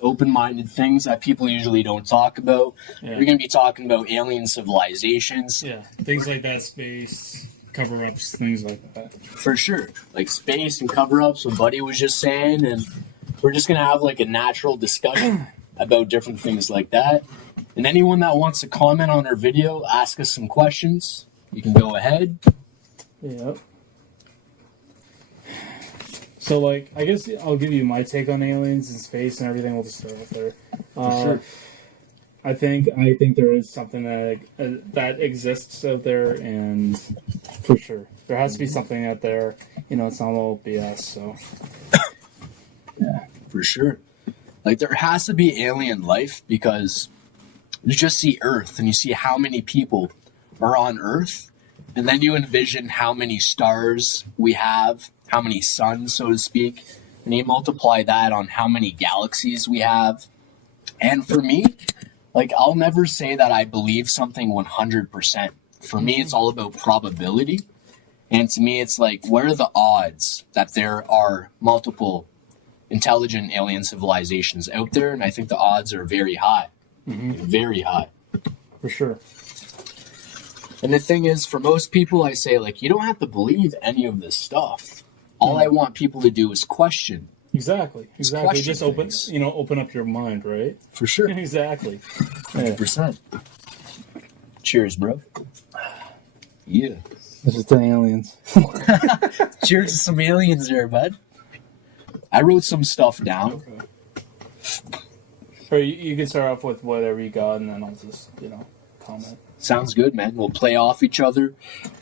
open-minded things that people usually don't talk about. Yeah. We're going to be talking about alien civilizations. Yeah, things like that, space, cover-ups, things like that. For sure. Like space and cover-ups, what Buddy was just saying, and we're just going to have like a natural discussion about different things like that. And anyone that wants to comment on our video, ask us some questions, you can go ahead. Yeah. So, like, I guess I'll give you my take on aliens and space and everything. We'll just start out there. Sure. I think there is something that exists out there, and for sure there has to be something out there. You know, it's not all BS. So, yeah, for sure. Like there has to be alien life because you just see Earth and you see how many people are on Earth, and then you envision how many stars we have, how many suns, so to speak, and you multiply that on how many galaxies we have. And for me, like, I'll never say that I believe something 100%. For me, it's all about probability. And to me, it's like, what are the odds that there are multiple intelligent alien civilizations out there? And I think the odds are very high. Very high. For sure. And the thing is, for most people, I say, like, you don't have to believe any of this stuff. All I want people to do is question. Exactly. Just open up your mind, right? For sure. Exactly. 100%. Cheers, bro. Yeah. This is to aliens. Cheers to some aliens there, bud. I wrote some stuff down. Okay. Or you can start off with whatever you got, and then I'll just, comment. Sounds good, man. We'll play off each other.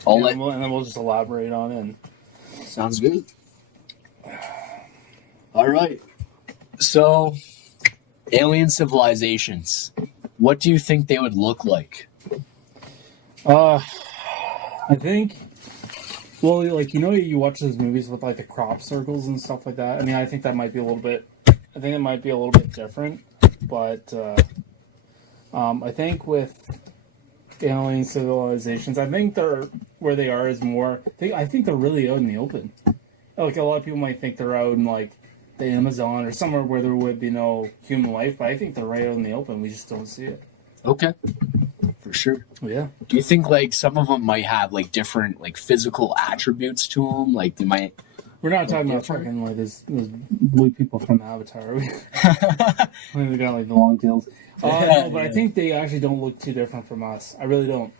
And then we'll just elaborate on it. And... Sounds good. All right. So, alien civilizations. What do you think they would look like? I think, well, like, you watch those movies with, like, the crop circles and stuff like that. I mean, I think it might be a little bit different. But, I think with alien civilizations, I think where they are is more, I think they're really out in the open. Like, a lot of people might think they're out in, like, the Amazon or somewhere where there would be no human life, but I think they're right out in the open. We just don't see it. Okay. For sure. Yeah. Do you think, like, some of them might have, like, different, like, physical attributes to them? Like, they might... We're not talking about fucking, like, those blue people from Avatar. They got, like, the long tails. No, but I think they actually don't look too different from us. I really don't.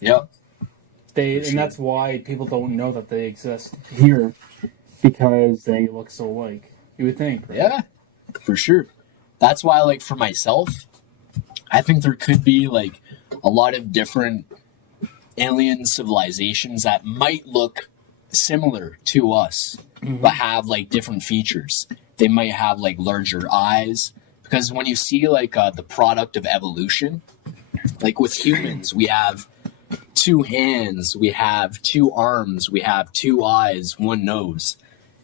Yep. And that's why people don't know that they exist here, because they look so alike. You would think, right? Yeah, for sure. That's why, like, for myself, I think there could be, like, a lot of different alien civilizations that might look similar to us, but have, like, different features. They might have, like, larger eyes. Because when you see, like, the product of evolution, like, with humans, we have 2 hands, we have 2 arms, we have 2 eyes, 1 nose.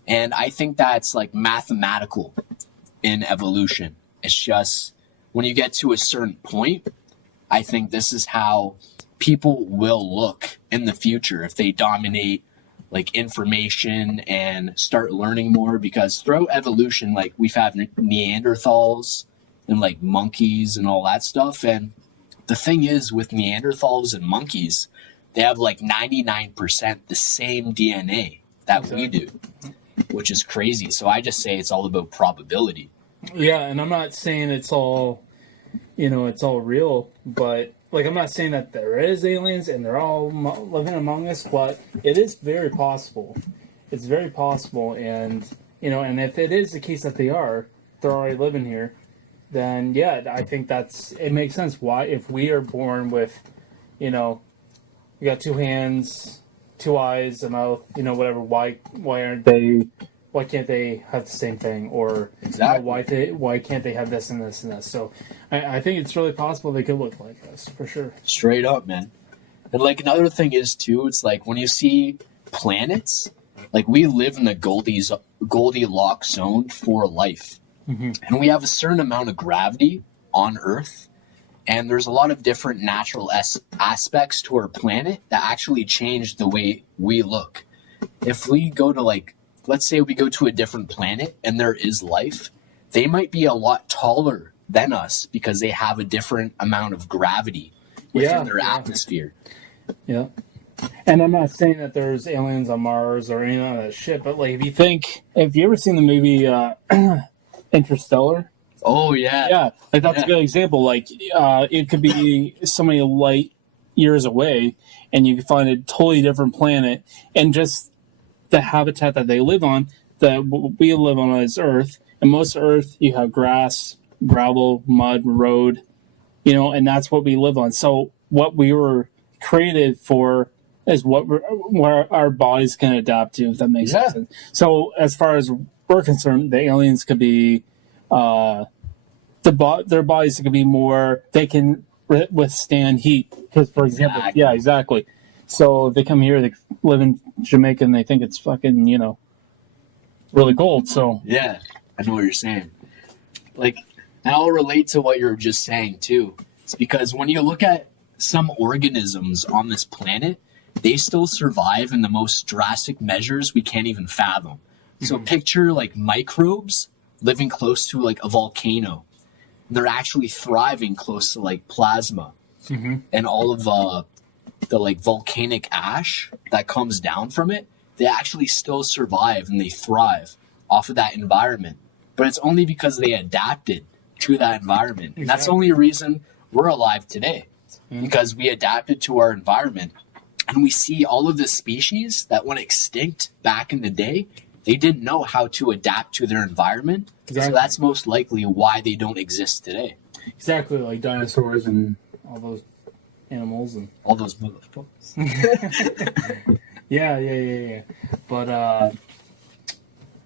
And I think that's, like, mathematical in evolution. It's just, when you get to a certain point, I think this is how people will look in the future if they dominate, like, information and start learning more. Because throughout evolution, like, we've had Neanderthals and, like, monkeys and all that stuff. And the thing is, with Neanderthals and monkeys, they have, like, 99% the same DNA that we do, which is crazy. So I just say it's all about probability. Yeah, and I'm not saying it's all, it's all real, but, like, I'm not saying that there is aliens and they're all living among us, but it is very possible. It's very possible, and, and if it is the case that they're already living here, then, yeah, I think it makes sense. Why, if we are born with, we got 2 hands, 2 eyes, a mouth, whatever, why can't they have the same thing? Or exactly. Why can't they have this and this and this? So I think it's really possible they could look like this, for sure. Straight up, man. And, like, another thing is, too, it's like when you see planets, like, we live in the Goldilocks zone for life. And we have a certain amount of gravity on Earth. And there's a lot of different natural aspects to our planet that actually change the way we look. If we go to, like, let's say we go to a different planet and there is life, they might be a lot taller than us because they have a different amount of gravity within their atmosphere. Yeah. And I'm not saying that there's aliens on Mars or any of that shit, but like if you ever seen the movie Interstellar? Oh yeah. Yeah, like that's a good example. Like it could be so many light years away, and you can find a totally different planet, and just the habitat that they live on, that we live on is Earth, and most Earth you have grass, gravel, mud, road, and that's what we live on. So what we were created for is what our bodies can adapt to, if that makes sense. So as far as we're concerned, the aliens could be their bodies could be more, they can withstand heat, because for example, exactly. So if they come here, they live in Jamaica and they think it's fucking really cold. So yeah, I know what you're saying. Like, and I'll relate to what you're just saying too. It's because when you look at some organisms on this planet, they still survive in the most drastic measures we can't even fathom. So picture like microbes living close to like a volcano. They're actually thriving close to like plasma and all of the like volcanic ash that comes down from it. They actually still survive and they thrive off of that environment. But it's only because they adapted to that environment. And that's the only reason we're alive today, because we adapted to our environment. And we see all of the species that went extinct back in the day, they didn't know how to adapt to their environment. So that's most likely why they don't exist today. Exactly, like dinosaurs and all those animals and all those motherfuckers. Yeah. But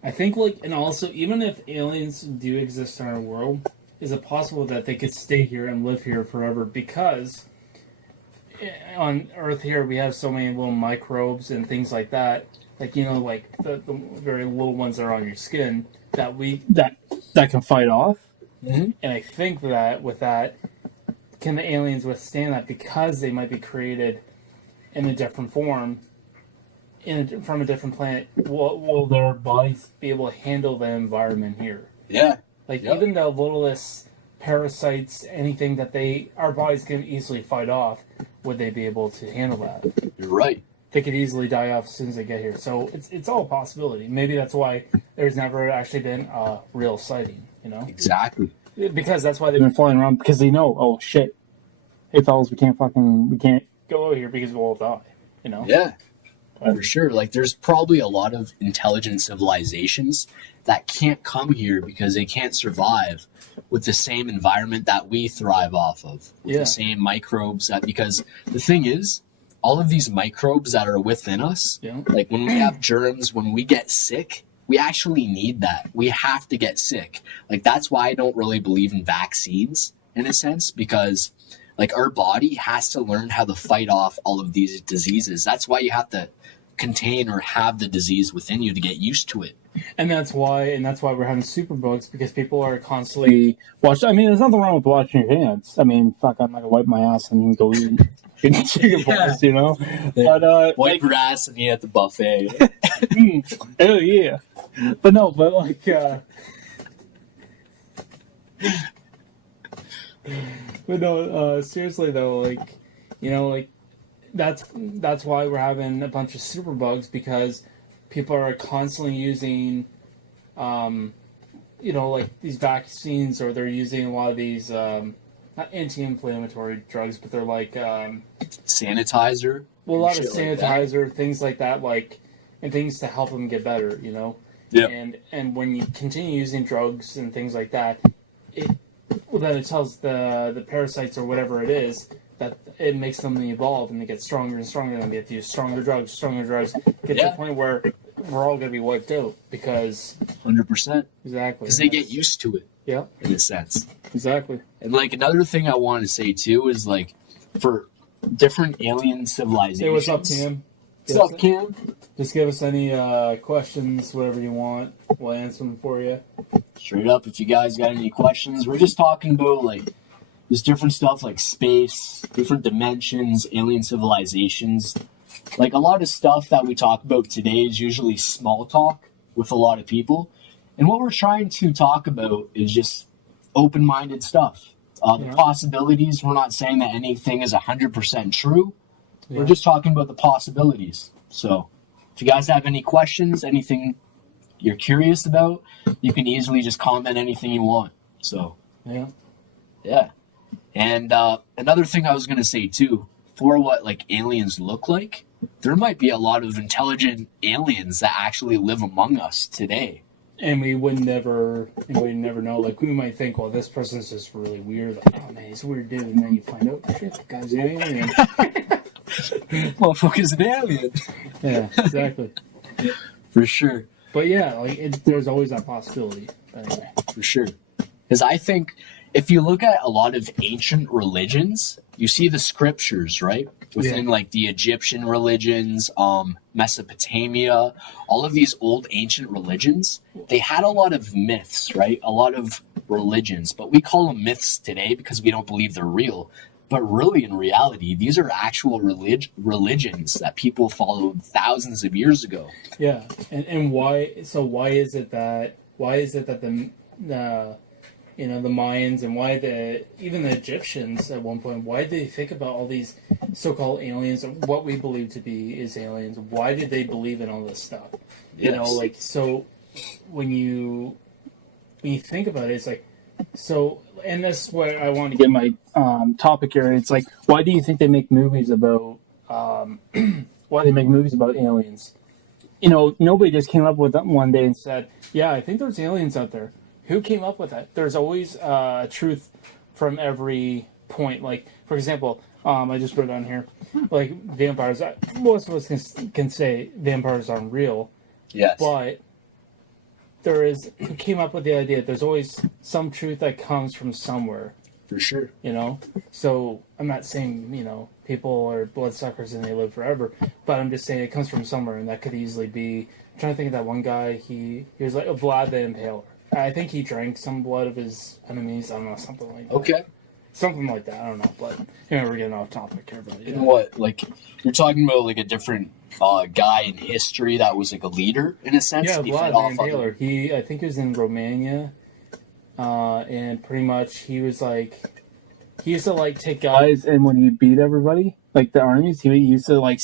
I think and also, even if aliens do exist in our world, is it possible that they could stay here and live here forever? Because on Earth here, we have so many little microbes and things like that. Like, like the very little ones that are on your skin that that can fight off. And I think that with that, can the aliens withstand that, because they might be created in a different form, from a different planet? Will their bodies be able to handle the environment here? Yeah. Even the littlest parasites, anything that our bodies can easily fight off, would they be able to handle that? You're right. They could easily die off as soon as they get here. So it's all a possibility. Maybe that's why there's never actually been a real sighting, Exactly. Because that's why they've been flying around, because they know, oh shit, hey fellas, we can't go over here because we'll all die, Yeah, for sure. Like, there's probably a lot of intelligent civilizations that can't come here because they can't survive with the same environment that we thrive off of, with the same microbes. Because the thing is, all of these microbes that are within us, like when we have germs, when we get sick, we actually need that. We have to get sick. Like, that's why I don't really believe in vaccines, in a sense, because like our body has to learn how to fight off all of these diseases. That's why you have to contain or have the disease within you to get used to it. And that's why we're having superbugs, because people are constantly watching. I mean, there's nothing wrong with washing your hands. I mean, fuck, I'm not gonna wipe my ass and go eat chicken balls, But wipe your ass and eat at the buffet. Oh yeah, but seriously though, that's why we're having a bunch of superbugs, because people are constantly using, these vaccines, or they're using a lot of these, not anti-inflammatory drugs, but they're like, sanitizer. Well, a lot of sanitizer, things like that, and things to help them get better, Yeah. And when you continue using drugs and things like that, then it tells the parasites or whatever it is that it makes them evolve, and they get stronger and stronger, and they have to use stronger drugs, get to the point where we're all going to be wiped out, because 100%. Exactly. Because they get used to it. Yeah. In a sense. Exactly. And like another thing I want to say too is, like, for different alien civilizations. Hey, what's up, Cam? What's up, Cam? Just give us any questions, whatever you want. We'll answer them for you. Straight up, if you guys got any questions, we're just talking about like just different stuff like space, different dimensions, alien civilizations. Like, a lot of stuff that we talk about today is usually small talk with a lot of people. And what we're trying to talk about is just open-minded stuff. The possibilities, we're not saying that anything is 100% true. Yeah. We're just talking about the possibilities. So if you guys have any questions, anything you're curious about, you can easily just comment anything you want. So, yeah. And another thing I was going to say, too, for what, like, aliens look like, there might be a lot of intelligent aliens that actually live among us today. And we would never know. Like, we might think, well, this person's just really weird. Like, oh, man, he's a weird dude. And then you find out, shit, the guy's an alien. Motherfucker's an alien. Yeah, exactly. For sure. But, yeah, like, there's always that possibility. Anyway. For sure. Because I think if you look at a lot of ancient religions, you see the scriptures, right? Within like the Egyptian religions, Mesopotamia, all of these old ancient religions, they had a lot of myths, right? A lot of religions, but we call them myths today because we don't believe they're real. But really, in reality, these are actual religions that people followed thousands of years ago. Yeah, and why? So why is it that the the Mayans and even the Egyptians at one point, why did they think about all these so-called aliens, what we believe to be is aliens? Why did they believe in all this stuff? Yes. You know, like, so when you think about it, it's like, so, and that's where I want to get my topic here. It's like, why do you think they make movies about aliens? You know, nobody just came up with them one day and said, yeah, I think there's aliens out there. Who came up with that? There's always truth from every point. Like, for example, I just wrote down here, like, vampires. Most of us can say vampires aren't real. Yes. But who came up with the idea? There's always some truth that comes from somewhere. For sure. You know? So, I'm not saying, people are bloodsuckers and they live forever, but I'm just saying it comes from somewhere, and that could easily be... I'm trying to think of that one guy, he was like a Vlad the Impaler. I think he drank some blood of his enemies. I don't know, something like that. Okay. Something like that. I don't know, but we're getting off topic here. But, And what, like, you're talking about like a different guy in history that was like a leader in a sense? Yeah, Vlad the Impaler. I think he was in Romania, and pretty much he used to like take guys, and when he beat everybody, like the armies, he used to like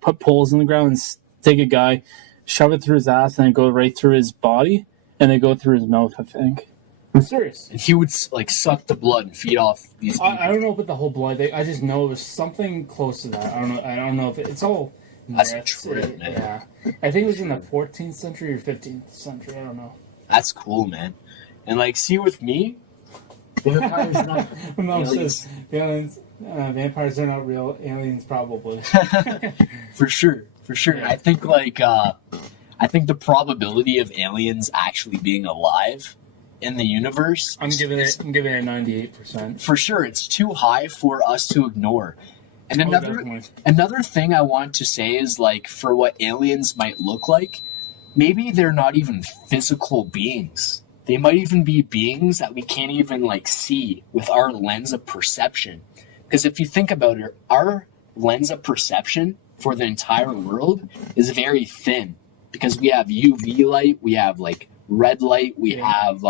put poles in the ground and take a guy, shove it through his ass, and then go right through his body. And they go through his mouth, I think. I'm serious. And he would, like, suck the blood and feed off these people. I don't know about the whole blood thing. I just know it was something close to that. I don't know if it's all... That's a trip, man. Yeah. I think it was in the 14th century or 15th century. I don't know. That's cool, man. And, like, see, with me, vampires are not... Mom says vampires are not real. Aliens, probably. For sure. Yeah. I think, like... I think the probability of aliens actually being alive in the universe... I'm giving it 98%. For sure, it's too high for us to ignore. And another thing I want to say is, like, for what aliens might look like, maybe they're not even physical beings. They might even be beings that we can't even, like, see with our lens of perception. Because if you think about it, our lens of perception for the entire world is very thin. Because we have UV light, we have, like, red light, we have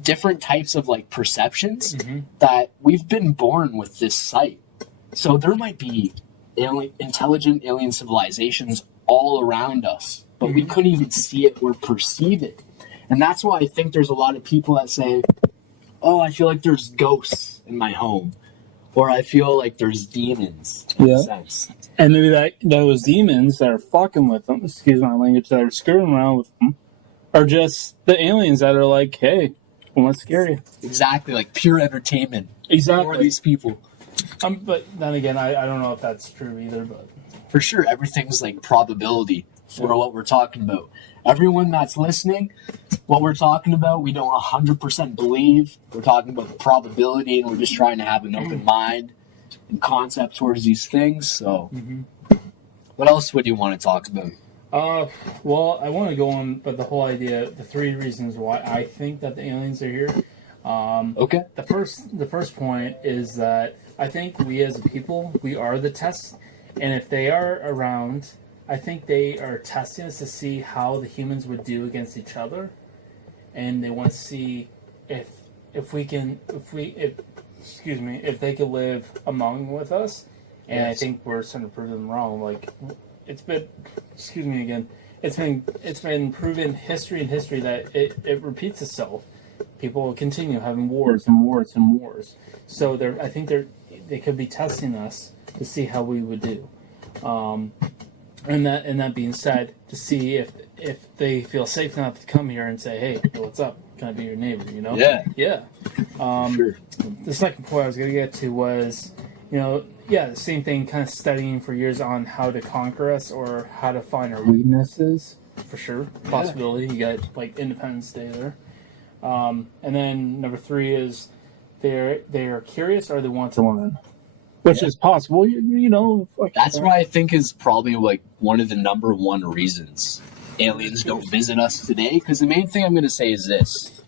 different types of, like, perceptions that we've been born with this sight. So there might be intelligent alien civilizations all around us, but we couldn't even see it or perceive it. And that's why I think there's a lot of people that say, oh, I feel like there's ghosts in my home. Or I feel like there's demons, in a sense. And maybe those demons that are fucking with them, excuse my language, that are screwing around with them, are just the aliens that are like, hey, well, let's scare you. Exactly, like pure entertainment. Exactly. For these people. But then again, I don't know if that's true either, but... For sure, everything's like probability for what we're talking about. Everyone that's listening, what we're talking about, we don't 100% believe. We're talking about the probability, and we're just trying to have an open mind and concept towards these things. So, what else would you want to talk about? Well, I want to go on, but the whole idea, the 3 reasons why I think that the aliens are here. Okay. The first point is that I think we as a people, we are the test, and if they are around, I think they are testing us to see how the humans would do against each other. and they want to see if they can live among with us. And yes. I think we're starting to prove them wrong. Like, it's been, excuse me again, it's been proven history that it repeats itself. People will continue having wars and wars and wars. So I think they could be testing us to see how we would do. And that being said, to see if they feel safe enough to come here and say, hey, what's up? Can I be your neighbor? You know? Yeah. Yeah. Sure. The second point I was going to get to was, the same thing, kind of studying for years on how to conquer us or how to find our weaknesses, for sure. Possibility. You got, like, Independence Day there. And then number 3 is they are curious or they want to learn. Which is possible, That's what I think is probably like one of the number one reasons aliens don't visit us today. Because the main thing I'm going to say is this.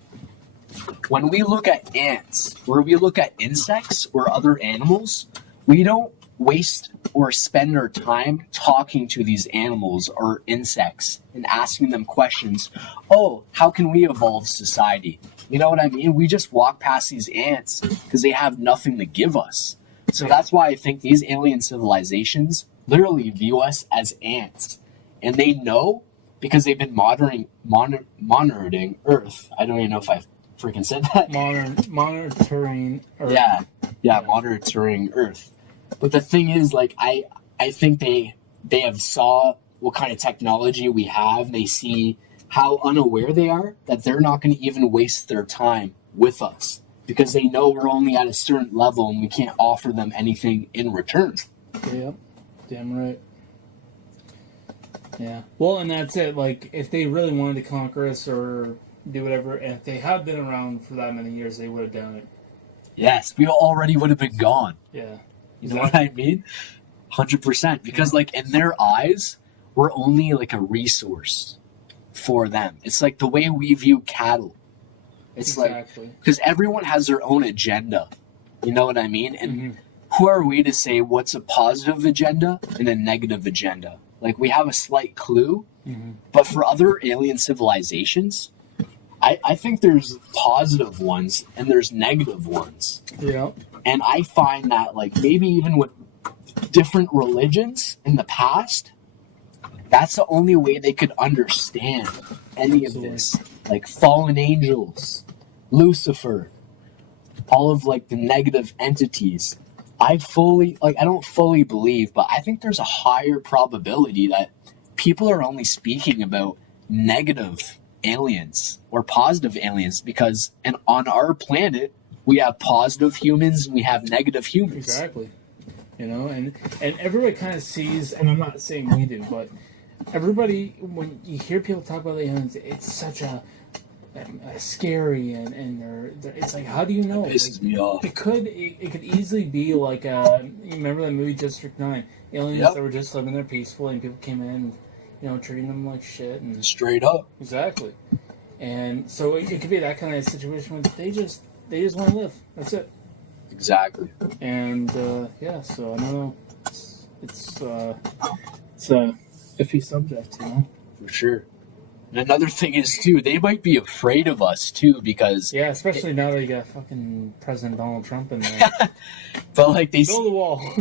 When we look at ants, or we look at insects or other animals, we don't waste or spend our time talking to these animals or insects and asking them questions. Oh, how can we evolve society? You know what I mean? We just walk past these ants because they have nothing to give us. So that's why I think these alien civilizations literally view us as ants. And they know, because they've been monitoring Earth. I don't even know if I freaking said that. Monitoring Earth. Yeah, monitoring Earth. But the thing is, like, I think they have saw what kind of technology we have. They see how unaware they are, that they're not going to even waste their time with us. Because they know we're only at a certain level and we can't offer them anything in return. Yep, damn right. Yeah. Well, and that's it. Like, if they really wanted to conquer us or do whatever, and if they had been around for that many years, they would have done it. Yes, we already would have been gone. Yeah. You know what I mean? 100%. Because, like, in their eyes, we're only, like, a resource for them. It's like the way we view cattle. It's exactly. Like, because everyone has their own agenda. You know what I mean? And who are we to say what's a positive agenda and a negative agenda? Like, we have a slight clue, but for other alien civilizations, I think there's positive ones and there's negative ones. Yeah. And I find that, like, maybe even with different religions in the past, that's the only way they could understand any of this. Like, fallen angels, Lucifer, all of, like, the negative entities. I don't fully believe, but I think there's a higher probability that people are only speaking about negative aliens or positive aliens, because on our planet, we have positive humans and we have negative humans. Exactly. And everybody kind of sees, and I'm not saying we do, but everybody, when you hear people talk about aliens, it's such a scary and they're it's like, how do you know? It pisses me off. It could easily be like you remember that movie District 9? Aliens that were just living there peacefully, and people came in, treating them like shit and straight up. Exactly. And so it could be that kind of situation where they just want to live. That's it. Exactly. And so I don't know. It's a iffy subject, For sure. And another thing is, too, they might be afraid of us, too, because... Yeah, especially now that you got fucking President Donald Trump in there. But, like, they... Build a wall.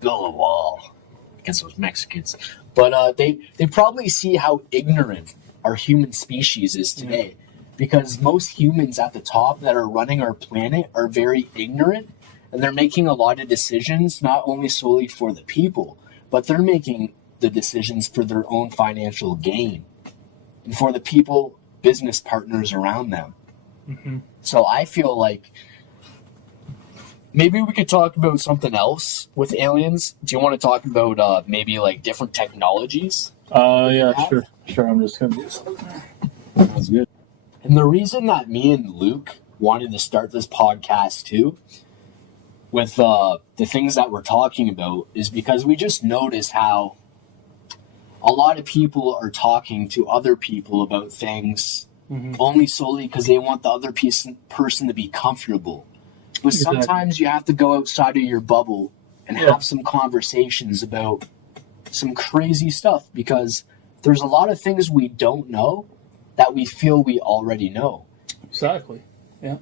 Build a wall. Against those Mexicans. But they probably see how ignorant our human species is today. Because most humans at the top that are running our planet are very ignorant. And they're making a lot of decisions, not only solely for the people, but they're making the decisions for their own financial gain. And for the people, business partners around them. So I feel like maybe we could talk about something else with aliens. Do you want to talk about maybe like different technologies? Yeah, sure. I'm just gonna do something. That's good. And the reason that me and Luke wanted to start this podcast too, with the things that we're talking about, is because we just noticed how a lot of people are talking to other people about things only solely because they want the other person to be comfortable. But sometimes you have to go outside of your bubble and have some conversations about some crazy stuff, because there's a lot of things we don't know that we feel we already know. Exactly. Yeah.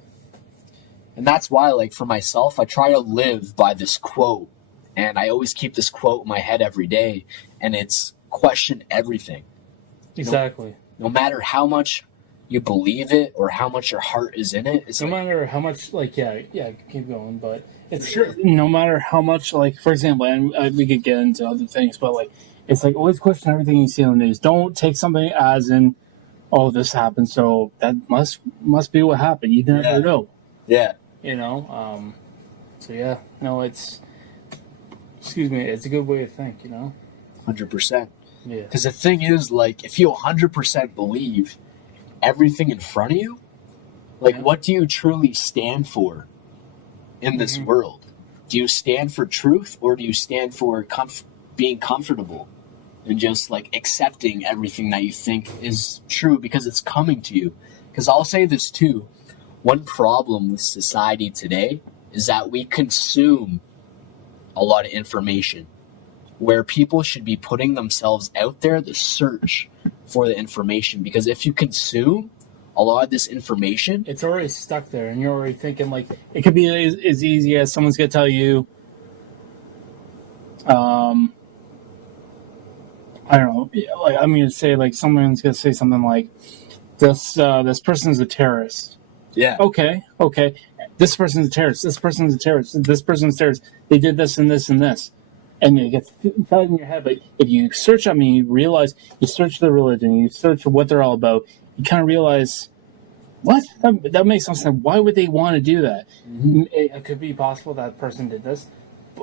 And that's why, like, for myself, I try to live by this quote. And I always keep this quote in my head every day. And it's question everything. Exactly. No matter how much you believe it or how much your heart is in it. It's no like, matter how much, like, yeah, keep going. But it's sure. No matter how much, like, for example, and we could get into other things, but like, it's like always question everything you see on the news. Don't take something as in, oh, this happened, so that must be what happened. You never know. Yeah. You know. So yeah, no, it's. Excuse me. It's a good way to think. 100%. Yeah. Because the thing is, like, if you 100% believe everything in front of you, like, what do you truly stand for in this world? Do you stand for truth, or do you stand for being comfortable and just, like, accepting everything that you think is true because it's coming to you? Because I'll say this too. One problem with society today is that we consume a lot of information, where people should be putting themselves out there to search for the information. Because if you consume a lot of this information, it's already stuck there, and you're already thinking, like, it could be as easy as someone's going to tell you, I don't know, like, I'm going to say, like, someone's going to say something like, this person's a terrorist. Yeah. Okay. This person's a terrorist. This person's a terrorist. This person's a terrorist. They did this and this and this. And it gets fed in your head. But if you search on me, you realize, you search their religion, you search what they're all about, you kind of realize, what? That makes no sense. Why would they want to do that? Mm-hmm. It could be possible that person did this.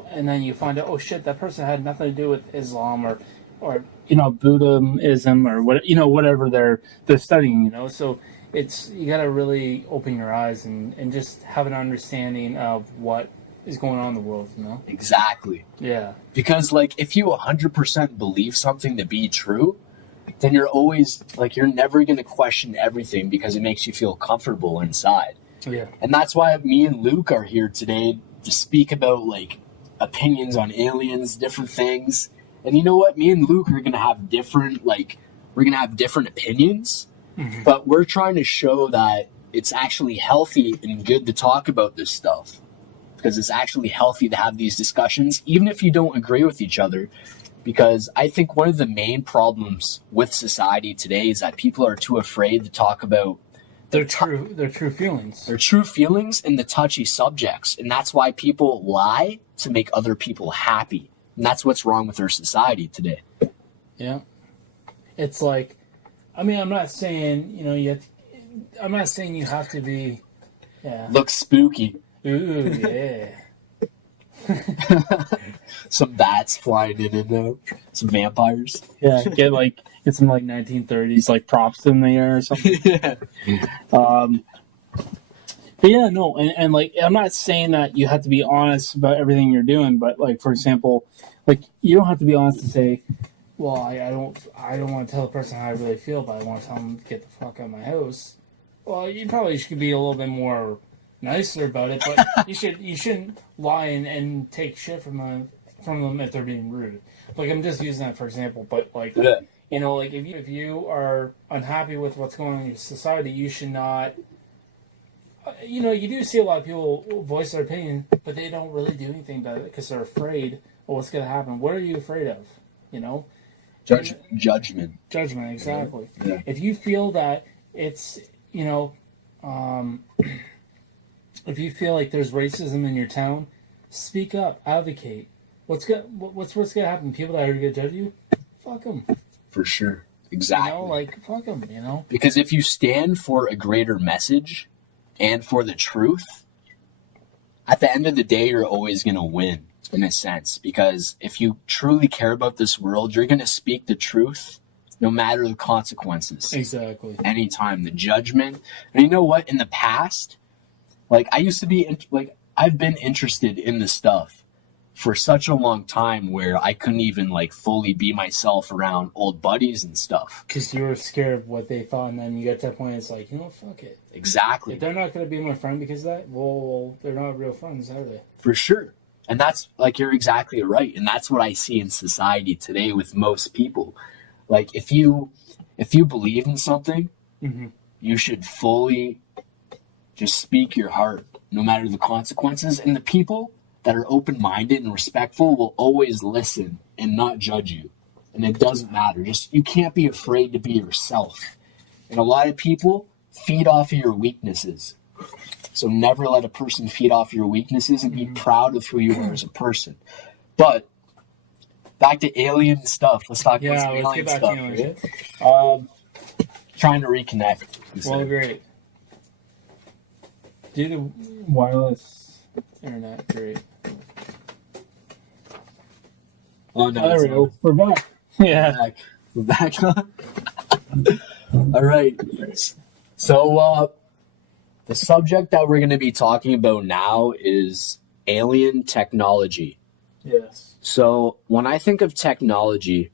And then you find out, oh shit, that person had nothing to do with Islam or Buddhism or whatever they're studying, So you got to really open your eyes and just have an understanding of what is going on in the world, Exactly. Yeah. Because, like, if you 100% believe something to be true, then you're always, like, you're never going to question everything because it makes you feel comfortable inside. Yeah. And that's why me and Luke are here today to speak about, like, opinions on aliens, different things. And you know what? Me and Luke are going to have different opinions, but we're trying to show that it's actually healthy and good to talk about this stuff, because it's actually healthy to have these discussions, even if you don't agree with each other. Because I think one of the main problems with society today is that people are too afraid to talk about their true feelings. Their true feelings and the touchy subjects. And that's why people lie to make other people happy. And that's what's wrong with our society today. Yeah. It's like, I mean, I'm not saying, I'm not saying you have to be, look spooky. Ooh, yeah. Some bats flying in and out. Some vampires. Yeah, get some 1930s like props in the air or something. Yeah. But yeah, no, and like, I'm not saying that you have to be honest about everything you're doing, but like, for example, like, you don't have to be honest to say, well, I don't want to tell the person how I really feel, but I want to tell them to get the fuck out of my house. Well, you probably should be a little bit more nicer about it, but you shouldn't lie and take shit from them if they're being rude. Like, I'm just using that for example, but like, Yeah. Like, if you are unhappy with what's going on in your society, you should not. You do see a lot of people voice their opinion, but they don't really do anything about it because they're afraid of what's going to happen. What are you afraid of? Judgment. Judgment, exactly. Yeah. If you feel that it's, if you feel like there's racism in your town, speak up, advocate. What's gonna happen? People that are gonna judge you, fuck them. For sure, exactly. Fuck them. Because if you stand for a greater message and for the truth, at the end of the day, you're always gonna win, in a sense. Because if you truly care about this world, you're gonna speak the truth, no matter the consequences. Exactly. Anytime, the judgment. And you know what? In the past, like, I used to be, I've been interested in this stuff for such a long time where I couldn't even, fully be myself around old buddies and stuff. Because you were scared of what they thought, and then you get to that point, it's like, fuck it. Exactly. If they're not going to be my friend because of that, well, they're not real friends, are they? For sure. And that's, you're exactly right. And that's what I see in society today with most people. Like, if you believe in something, you should fully Just speak your heart, no matter the consequences. And the people that are open-minded and respectful will always listen and not judge you. And it doesn't matter. Just, you can't be afraid to be yourself. And a lot of people feed off of your weaknesses. So never let a person feed off your weaknesses, and be proud of who you are as a person. But back to alien stuff. Let's talk about some alien stuff. Right? Trying to reconnect. Well, great. Do the wireless internet, great. Oh no! There we go. We're back. Yeah, we're back. All right. So the subject that we're going to be talking about now is alien technology. Yes. So when I think of technology,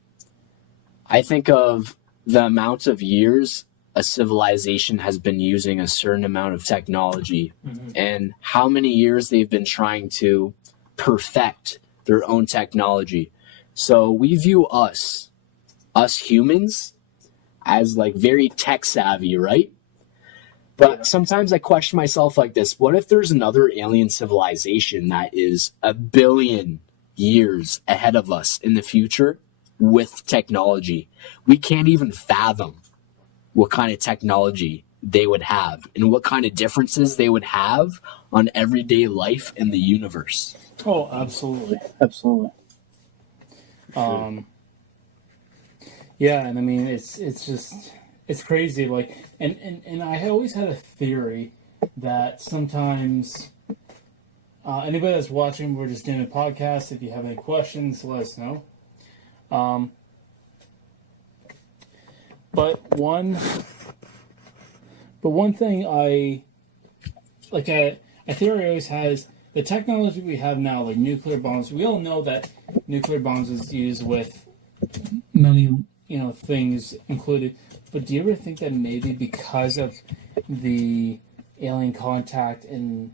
I think of the amount of years a civilization has been using a certain amount of technology, and how many years they've been trying to perfect their own technology. So we view us humans, as like very tech savvy, right? But sometimes I question myself like this: what if there's another alien civilization that is 1 billion years ahead of us in the future with technology? We can't even fathom what kind of technology they would have and what kind of differences they would have on everyday life in the universe. Oh, absolutely. Absolutely. Yeah, and I mean, it's just, it's crazy. Like, and I always had a theory that sometimes, anybody that's watching, we're just doing a podcast. If you have any questions, let us know. But one thing a theory always has, the technology we have now, like nuclear bombs. We all know that nuclear bombs is used with many, things included. But do you ever think that maybe because of the alien contact and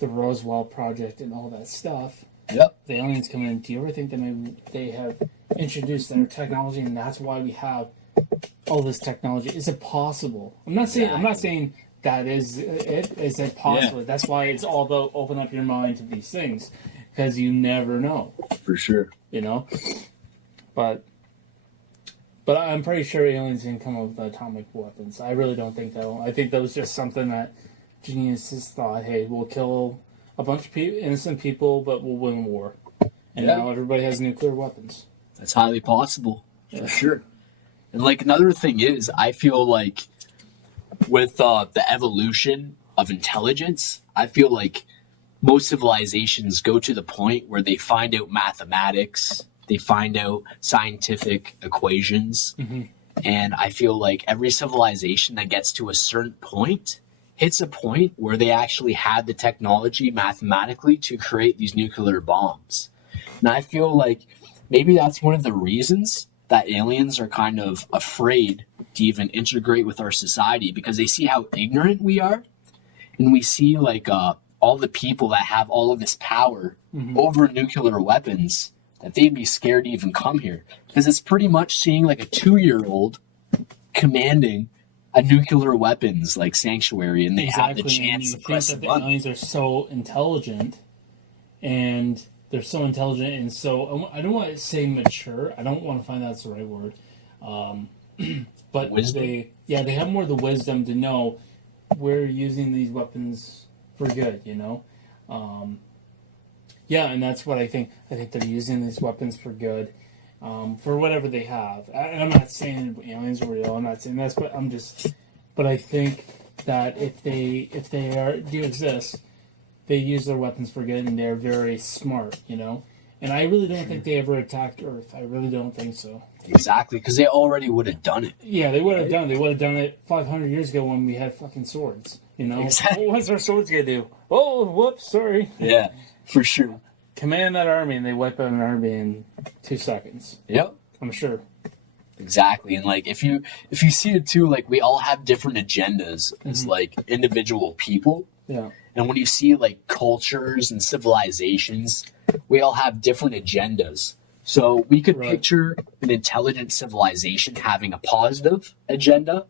the Roswell project and all that stuff, the aliens come in, do you ever think that maybe they have introduced their technology and that's why we have all this technology? Is it possible? I'm not saying that is it. Is it possible? Yeah. That's why it's all about open up your mind to these things, because you never know. For sure. But I'm pretty sure aliens didn't come up with atomic weapons. I really don't think that. I think that was just something that geniuses thought, hey, we'll kill a bunch of innocent people, but we'll win war. And now everybody has nuclear weapons. That's highly possible. For sure. And like another thing is, I feel like with the evolution of intelligence, I feel like most civilizations go to the point where they find out mathematics, they find out scientific equations, and I feel like every civilization that gets to a certain point hits a point where they actually had the technology mathematically to create these nuclear bombs. And I feel like maybe that's one of the reasons that aliens are kind of afraid to even integrate with our society, because they see how ignorant we are, and we see like all the people that have all of this power over nuclear weapons, that they'd be scared to even come here, because it's pretty much seeing like a 2-year-old commanding a nuclear weapons like sanctuary, and they have the chance to press the button. The aliens are so intelligent, and they're so intelligent, and so I don't want to say mature. I don't want to find that's the right word. But wisdom? They have more of the wisdom to know we're using these weapons for good, and that's what I think. I think they're using these weapons for good, for whatever they have. And I'm not saying aliens are real. I'm not saying this, but I think that if they do exist, they use their weapons for good, and they're very smart, And I really don't think they ever attacked Earth. I really don't think so. Exactly, because they already would have done it. Yeah, they would have done it. They would have done it 500 years ago when we had fucking swords, Exactly. What's our swords going to do? Oh, whoops, sorry. Yeah, for sure. Command that army, and they wipe out an army in 2 seconds. Yep. I'm sure. Exactly, and like if you see it too, like we all have different agendas as like individual people. Yeah. And when you see like cultures and civilizations, we all have different agendas. So we could picture an intelligent civilization having a positive agenda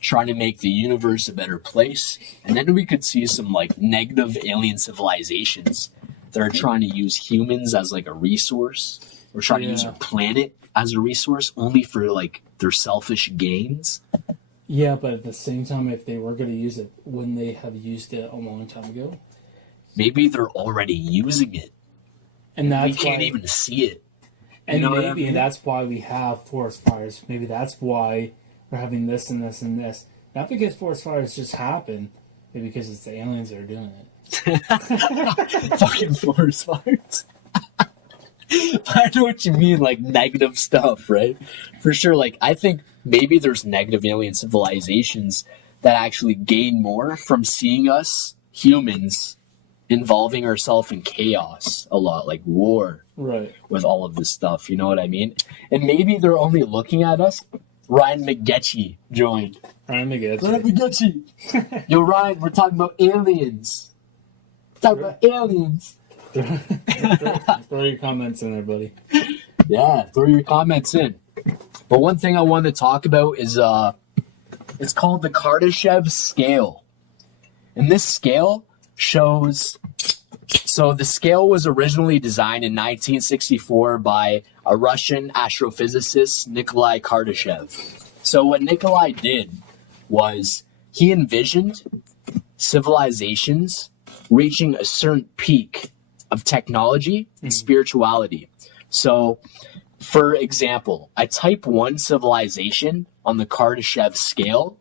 trying to make the universe a better place. And then we could see some like negative alien civilizations that are trying to use humans as like a resource, or trying to use our planet as a resource only for like their selfish gains. Yeah, but at the same time, if they were going to use it, wouldn't they have used it a long time ago? Maybe they're already using it, and that's we can't even see it. And maybe that's why we have forest fires. Maybe that's why we're having this and this and this. Not because forest fires just happen, maybe because it's the aliens that are doing it. Fucking forest fires. I know what you mean, like negative stuff, right? For sure. Like, I think maybe there's negative alien civilizations that actually gain more from seeing us humans involving ourselves in chaos a lot, like war, right? With all of this stuff, you know what I mean? And maybe they're only looking at us. Ryan McGetchy joined. Ryan McGetchy. Yo, Ryan, we're talking about aliens. Throw your comments in there, buddy. Yeah, throw your comments in. But one thing I want to talk about is it's called the Kardashev scale. And this scale shows, so the scale was originally designed in 1964 by a Russian astrophysicist, Nikolai Kardashev. So what Nikolai did was he envisioned civilizations reaching a certain peak of technology and spirituality. So, for example, a type 1 civilization on the Kardashev scale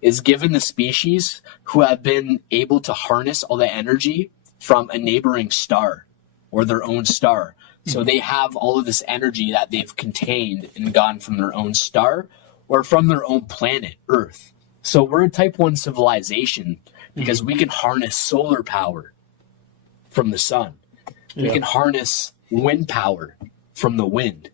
is given the species who have been able to harness all the energy from a neighboring star or their own star. So they have all of this energy that they've contained and gotten from their own star or from their own planet, Earth. So we're a type 1 civilization because we can harness solar power from the sun. We can harness wind power from the wind.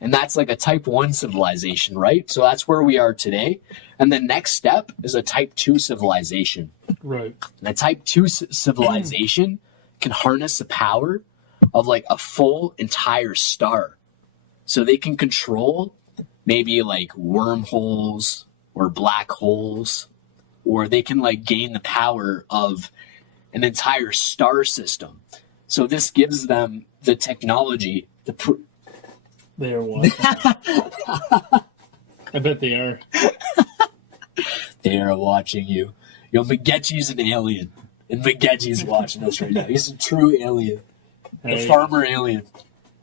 And that's like a type 1 civilization, right? So that's where we are today. And the next step is a type 2 civilization. Right. And a type 2 civilization can harness the power of like a full entire star. So they can control maybe like wormholes or black holes, or they can like gain the power of an entire star system. So this gives them the technology to they are watching. I bet they are. They are watching you. Yo, McGetchy's an alien. And McGetchy's watching us right now. He's a true alien. A farmer alien.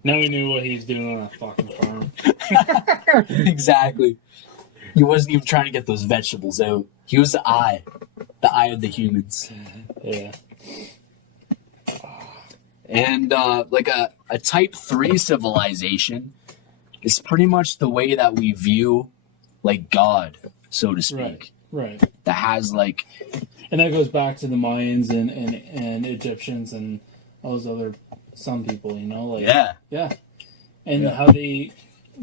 Now we knew what he's doing on a fucking farm. Exactly. He wasn't even trying to get those vegetables out. He was the eye of the humans. Yeah. And like a type 3 civilization is pretty much the way that we view like God, so to speak. Right. That has like, and that goes back to the Mayans and Egyptians and all those other some people, you know, like yeah. And how they,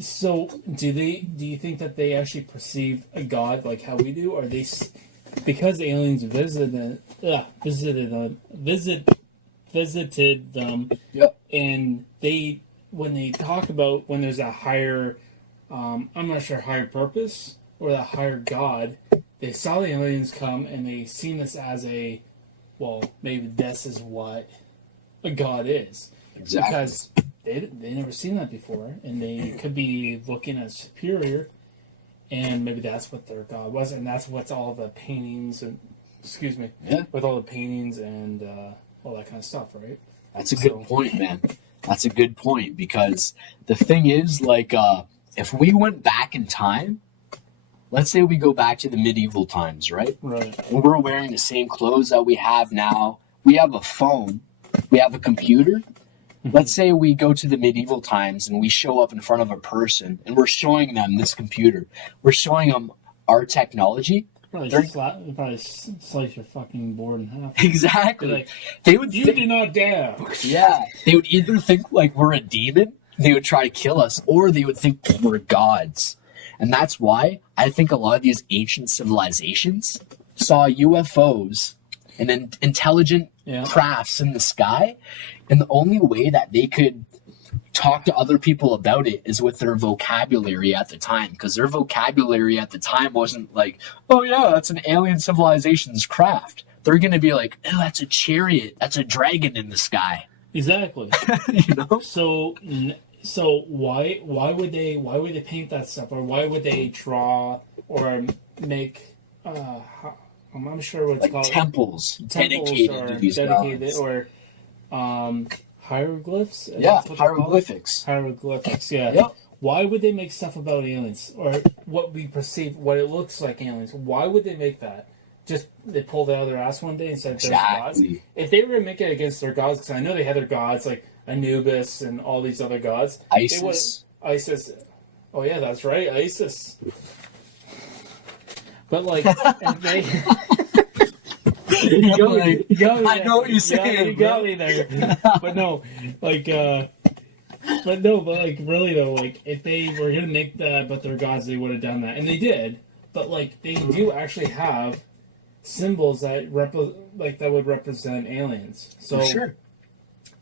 so do you think that they actually perceive a God like how we do, or they, because aliens visited them, and they, when they talk about when there's a higher, I'm not sure, higher purpose or that higher God, they saw the aliens come and they seen this as a, well, maybe this is what a God is. Exactly. Because they never seen that before, and they could be looking at superior, and maybe that's what their God was, and that's what's all the paintings and, with all the paintings and all that kind of stuff, right? That's a good point, man. That's a good point, because the thing is, like, if we went back in time, let's say we go back to the medieval times, right? Right. And we're wearing the same clothes that we have now. We have a phone. We have a computer. Let's say we go to the medieval times and we show up in front of a person and we're showing them this computer. We're showing them our technology. Probably slice your fucking board in half. Exactly. Like, they would do not dare. Yeah. They would either think like we're a demon, they would try to kill us, or they would think we're gods. And that's why I think a lot of these ancient civilizations saw UFOs and intelligent crafts in the sky. And the only way that they could talk to other people about it is with their vocabulary at the time, because their vocabulary at the time wasn't like, oh yeah, that's an alien civilization's craft. They're going to be like, oh, that's a chariot, that's a dragon in the sky. Exactly. You know? So why would they paint that stuff, or why would they draw or make I'm not sure what it's like called, temples dedicated to these gods. or hieroglyphs? Yeah, hieroglyphics. Hieroglyphics, yeah. Yep. Why would they make stuff about aliens, or what we perceive, what it looks like aliens? Why would they make that? Just they pulled it out of their ass one day and said there's gods. If they were going to make it against their gods, because I know they had their gods like Anubis and all these other gods. ISIS. Oh yeah, that's right, ISIS. But like, if they. You got me there. I know what you're saying. You got me there. But no, like, but like, really though, like, if they were gonna make that, but their gods, they would have done that, and they did. But like, they do actually have symbols that that would represent aliens. So sure.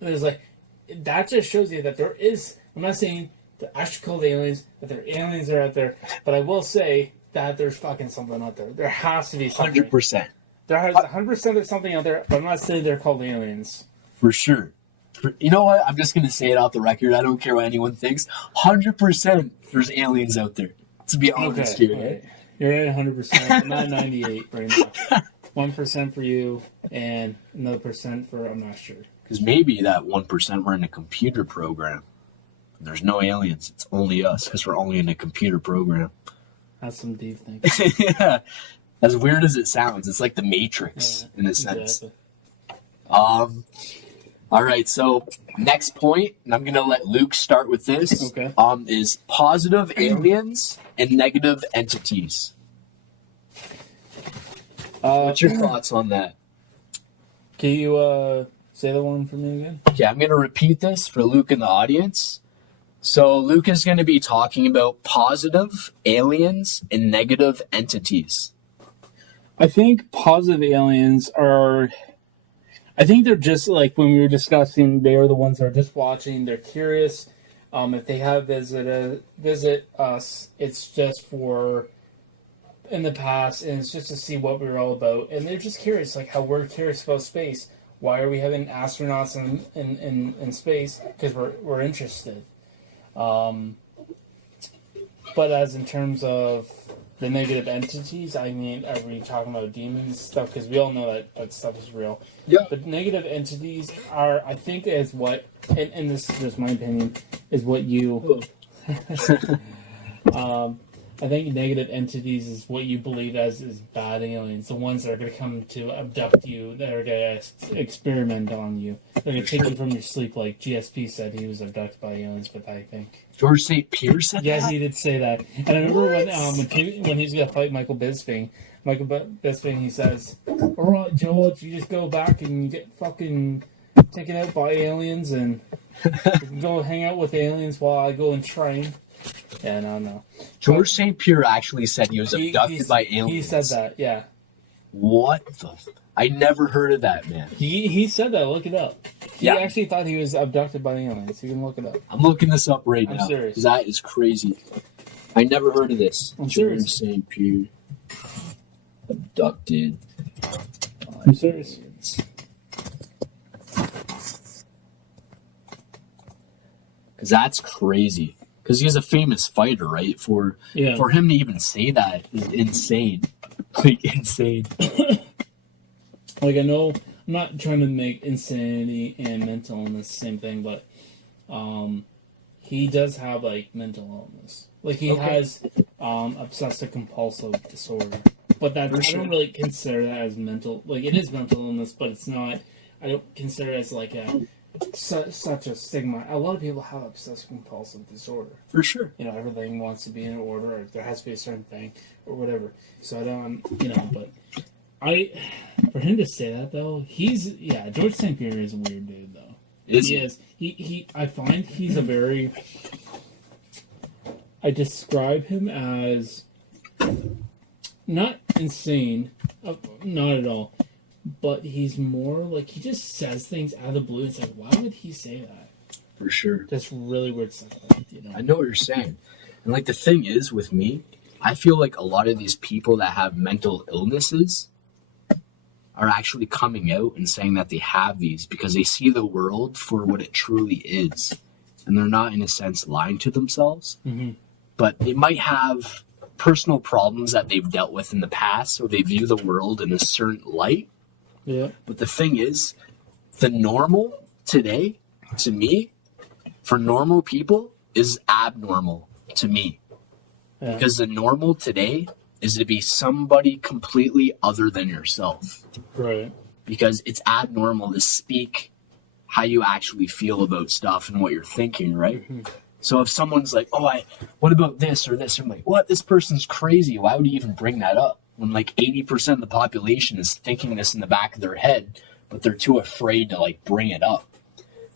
There's like, that just shows you that there is. I'm not saying that I should call the aliens, that there aliens are out there, but I will say that there's fucking something out there. There has to be something. 100%. There has 100% there's something out there, but I'm not saying they're called aliens. For sure. You know what? I'm just going to say it off the record. I don't care what anyone thinks. 100% there's aliens out there. To be honest here. Right. You're at 100%. I'm at 98 right now. 1% for you, and another percent for I'm not sure. Because maybe that 1% we're in a computer program. There's no aliens. It's only us because we're only in a computer program. That's some deep thinking. Yeah. As weird as it sounds, it's like the Matrix in a sense. Exactly. All right, so next point, and I'm going to let Luke start with this, okay. Is positive aliens and negative entities. What's your thoughts on that? Can you say the one for me again? Okay, I'm going to repeat this for Luke and the audience. So Luke is going to be talking about positive aliens and negative entities. I think positive aliens are... I think they're just like when we were discussing, they are the ones that are just watching. They're curious. If they have visit us, it's just for in the past, and it's just to see what we're all about. And they're just curious, like how we're curious about space. Why are we having astronauts in space? Because we're interested. But as in terms of the negative entities, I mean, are we talking about demons stuff? Because we all know that stuff is real. Yeah. But negative entities are, I think, is what, and this is my opinion, is what you. I think negative entities is what you believe as is bad aliens, the ones that are going to come to abduct you, that are going to experiment on you, they're going to take you from your sleep, like GSP said he was abducted by aliens, but I think George St. Pierre said that? Yeah, he did say that. And I remember when he's going to fight Michael Bisping, he says, all right, George, you just go back and you get fucking taken out by aliens and you can go hang out with aliens while I go and train. Yeah, no. George St. Pierre actually said he was abducted by aliens. He said that, yeah. What the... I never heard of that, man. He said that. Look it up. He Yeah. actually thought he was abducted by aliens. You can look it up. I'm looking this up right now. I'm serious. That is crazy. I never heard of this. I'm George serious. St. Pierre abducted. I'm serious. Because that's crazy. Because he's a famous fighter, right? For him to even say that is insane. Like, insane. Like, I know, I'm not trying to make insanity and mental illness the same thing, but he does have, like, mental illness. Like, he has obsessive compulsive disorder. But that I don't really consider that as mental. Like, it is mental illness, but it's not. I don't consider it as, like, such a stigma. A lot of people have obsessive compulsive disorder. For sure. You know, everything wants to be in order, or there has to be a certain thing, or whatever. So I don't, but for him to say that though, George St. Pierre is a weird dude though. He is. I find he's a very. I describe him as not insane, not at all. But he's more like, he just says things out of the blue. It's like, why would he say that? For sure. Just really weird stuff. I know what you're saying. And like the thing is with me, I feel like a lot of these people that have mental illnesses are actually coming out and saying that they have these because they see the world for what it truly is. And they're not, in a sense, lying to themselves. Mm-hmm. But they might have personal problems that they've dealt with in the past, so they view the world in a certain light. Yeah. But the thing is, the normal today, to me, for normal people, is abnormal to me. Yeah. Because the normal today is to be somebody completely other than yourself. Right. Because it's abnormal to speak how you actually feel about stuff and what you're thinking, right? Mm-hmm. So if someone's like, what about this or this? I'm like, what? This person's crazy. Why would you even bring that up? When like 80% of the population is thinking this in the back of their head, but they're too afraid to like bring it up.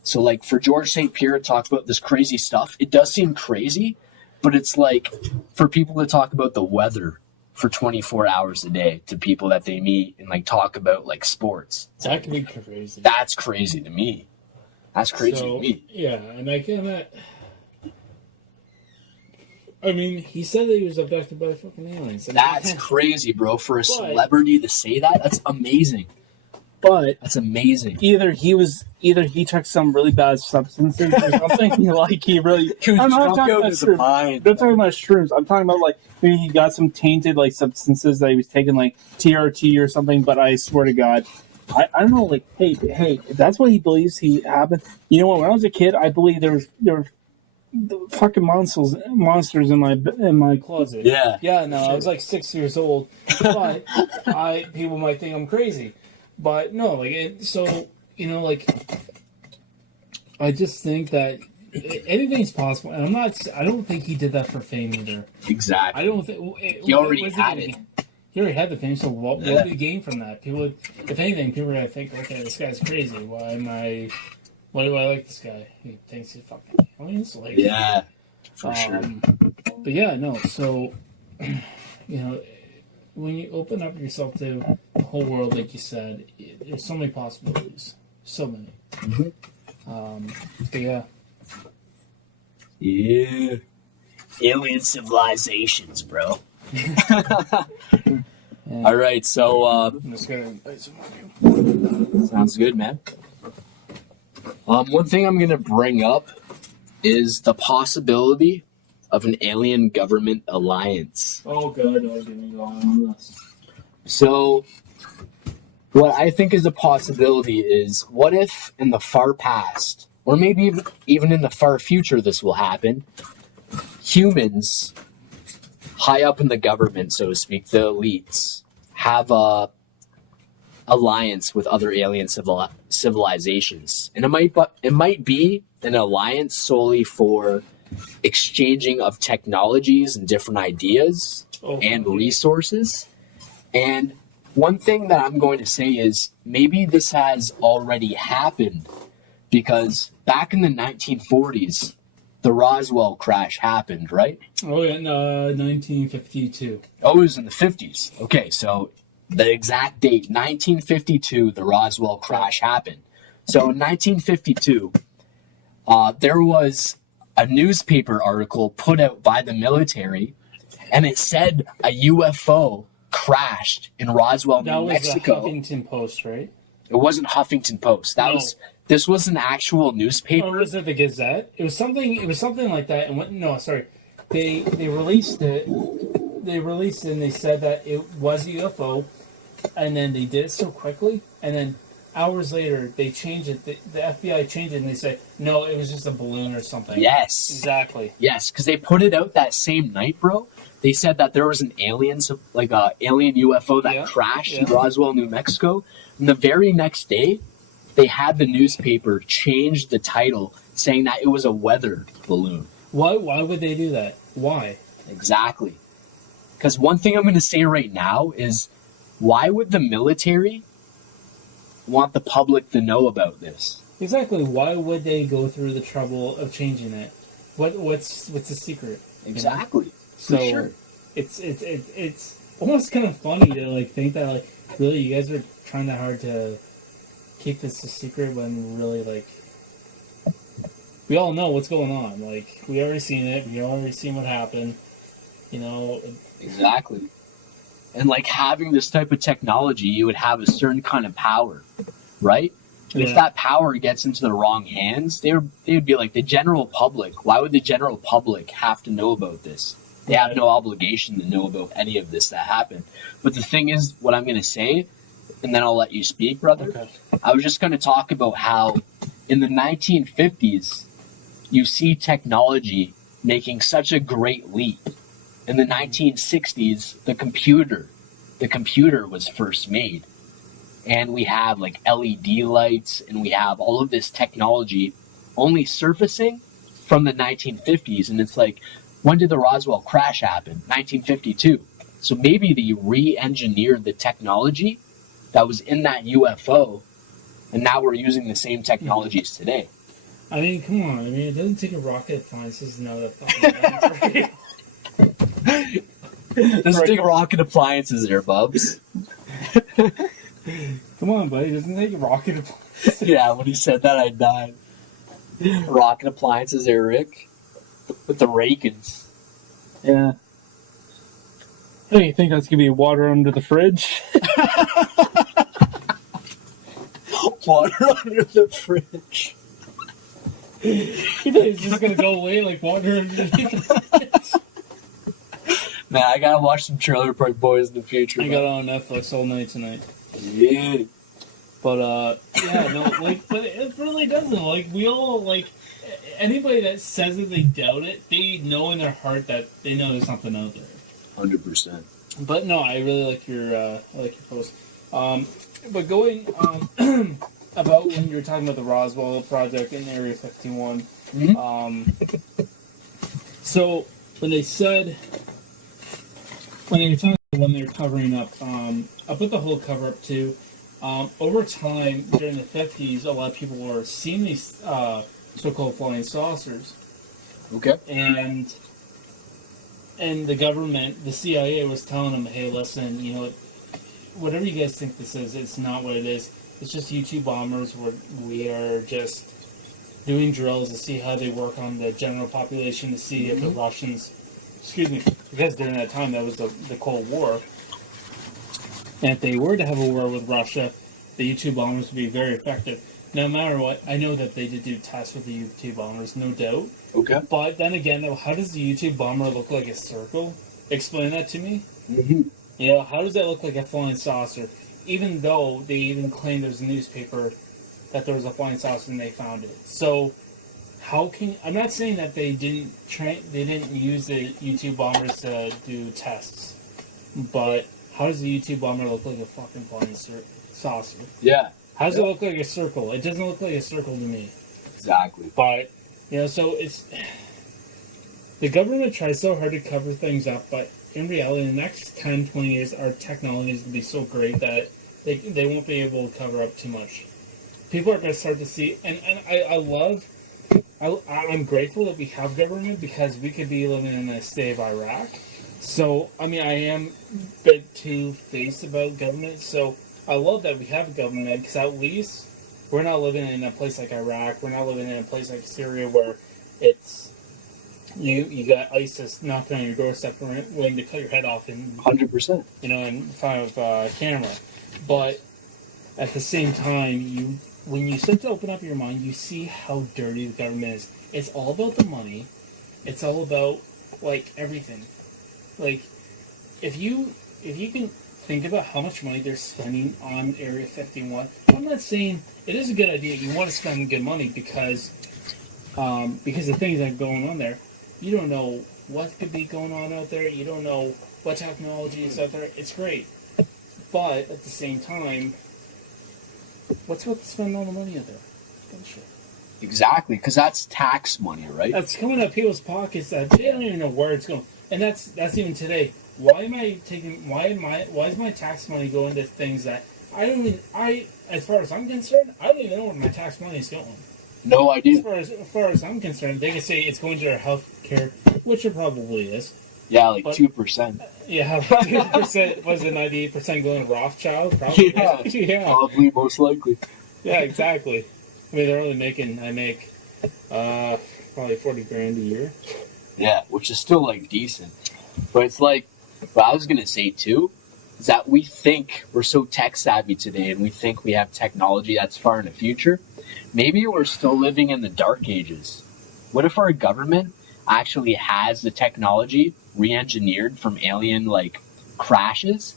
So like for George St. Pierre to talk about this crazy stuff, it does seem crazy, but it's like for people to talk about the weather for 24 hours a day to people that they meet and like talk about like sports. That can be crazy. That's crazy to me. That's crazy to me. Yeah, and I cannot. I mean, he said that he was abducted by fucking aliens. That's crazy, bro. For a celebrity to say that, that's amazing. But that's amazing. Either he took some really bad substances or something. Like he really. I'm not talking about shrooms. I'm not talking about shrooms. I'm talking about like maybe he got some tainted like substances that he was taking like TRT or something. But I swear to God, I don't know. Like hey, if that's what he believes he happened. You know what? When I was a kid, I believed there were the fucking monsters in my closet. Yeah. No, I was like 6 years old, but people might think I'm crazy, but no, like so like I just think that anything's possible, and I don't think he did that for fame either. Exactly. I don't think he already had it. He already had the fame, so what did he gain from that? People, if anything, people are gonna think, okay, this guy's crazy. Why do I like this guy? He thinks he's fucking aliens. Like, yeah, for sure. But yeah, no. So, when you open up yourself to the whole world, like you said, there's so many possibilities. So many. Mm-hmm. But yeah. Yeah. Alien civilizations, bro. All right, so I'm just gonna invite some more. Sounds good, man. One thing I'm going to bring up is the possibility of an alien government alliance. Oh, God, I didn't go on this. So, what I think is a possibility is, what if in the far past, or maybe even in the far future this will happen, humans, high up in the government, so to speak, the elites, have a alliance with other alien civilizations, and it might be an alliance solely for exchanging of technologies and different ideas and resources. And one thing that I'm going to say is maybe this has already happened, because back in the 1940s, the Roswell crash happened, right? Oh, yeah, in 1952. Oh, it was in the 50s. Okay, so the exact date, 1952, the Roswell crash happened. So in 1952, there was a newspaper article put out by the military, and it said a UFO crashed in Roswell, New Mexico. That was the Huffington Post, right? It wasn't Huffington Post. This was an actual newspaper. Or was it the Gazette? It was something like that. And they released it. They released it and they said that it was a UFO, and then they did it so quickly, and then hours later they changed it. The FBI changed it and they said no, it was just a balloon or something. Yes, exactly. Yes, because they put it out that same night, bro. They said that there was an alien UFO that crashed in Roswell, New Mexico. And the very next day, they had the newspaper change the title, saying that it was a weather balloon. Why would they do that? Why? Exactly. Because one thing I'm going to say right now is, why would the military want the public to know about this? Exactly. Why would they go through the trouble of changing it? What's the secret? Exactly. You know? So for sure. It's almost kind of funny to think that really you guys are trying that hard to keep this a secret when really we all know what's going on. Like, we already seen it. We already seen what happened. You know. Exactly. And like having this type of technology, you would have a certain kind of power, right? And if that power gets into the wrong hands, they would be like the general public. Why would the general public have to know about this? They have no obligation to know about any of this that happened. But the thing is, what I'm going to say, and then I'll let you speak, brother. Okay. I was just going to talk about how in the 1950s, you see technology making such a great leap. In the 1960s, the computer was first made. And we have like LED lights and we have all of this technology only surfacing from the 1950s. And it's like, when did the Roswell crash happen? 1952. So maybe they re-engineered the technology that was in that UFO, and now we're using the same technologies today. I mean, come on. I mean, it doesn't take a rocket appliances to know that fucking real. Doesn't take rocket appliances there, Bubs. Come on, buddy. Doesn't take a rocket appliances. Yeah, when he said that, I died. Rocket appliances there, Rick. With the Rakens. Yeah. Hey, you think that's going to be water under the fridge? Water under the fridge. You think it's just going to go away like water under the fridge? Man, I gotta watch some Trailer Park Boys in the future. I got it on Netflix all night tonight. Yeah. But, yeah, no, like, but it really doesn't. Like, we all, like, anybody that says that they doubt it, they know in their heart that they know there's something out there. 100%. But no, I really like your post. But going about when you were talking about the Roswell project in Area 51, so when they said, when they were talking about when they were covering up, I put the whole cover up too. Over time, during the 50s, a lot of people were seeing these so-called flying saucers. Okay. And the government, the CIA, was telling them, hey, listen, you know, whatever you guys think this is, it's not what it is. It's just U-2 bombers. We are just doing drills to see how they work on the general population, to see if the Russians, because during that time, that was the Cold War. And if they were to have a war with Russia, the U-2 bombers would be very effective. No matter what, I know that they did do tests with the U-2 bombers, no doubt. Okay. But then again, though, how does the U-2 bomber look like a circle? Explain that to me. Mm-hmm. You know, how does that look like a flying saucer? Even though they even claimed there's a newspaper that there was a flying saucer and they found it. So, how can... I'm not saying that they didn't use the U-2 bombers to do tests. But how does the U-2 bomber look like a fucking flying saucer? Yeah. How does it look like a circle? It doesn't look like a circle to me. Exactly. But, you know, so it's... The government tries so hard to cover things up, but in reality, in the next 10, 20 years, our technology is going to be so great that they won't be able to cover up too much. People are going to start to see... And I'm grateful that we have government because we could be living in a state of Iraq. So, I mean, I am a bit two-faced about government, so... I love that we have a government because at least we're not living in a place like Iraq. We're not living in a place like Syria where it's you got ISIS knocking on your doorstep waiting to cut your head off in 100%. You know, in front of camera. But at the same time, when you start to open up your mind, you see how dirty the government is. It's all about the money. It's all about like everything. Like if you can. Think about how much money they're spending on Area 51. I'm not saying it is a good idea. You want to spend good money because the things that are going on there. You don't know what could be going on out there. You don't know what technology is out there. It's great. But at the same time, what's with spending all the money out there? Bullshit. Exactly, because that's tax money, right? That's coming out of people's pockets that they don't even know where it's going. And that's even today. Why is my tax money going to things that as far as I'm concerned, I don't even know where my tax money is going. No idea. As far as I'm concerned, they can say it's going to their health care, which it probably is. Yeah, like 2%. Yeah, 2%, was it 98% going to Rothschild? Probably. Yeah, yeah. Probably, most likely. Yeah, exactly. I mean, they're only making, I make Probably 40 grand a year. Yeah, which is still like decent. But it's like, what I was gonna say too, is that we think we're so tech savvy today and we think we have technology that's far in the future. Maybe we're still living in the dark ages. What if our government actually has the technology re-engineered from alien like crashes,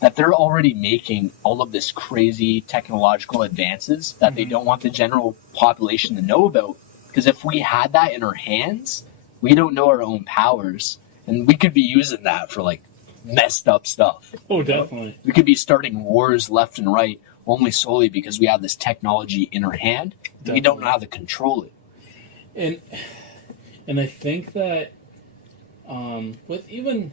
that they're already making all of this crazy technological advances that they don't want the general population to know about? Because if we had that in our hands, we don't know our own powers, and we could be using that for like messed up stuff. Oh, definitely. We could be starting wars left and right only solely because we have this technology in our hand. And we don't know how to control it. And I think that with even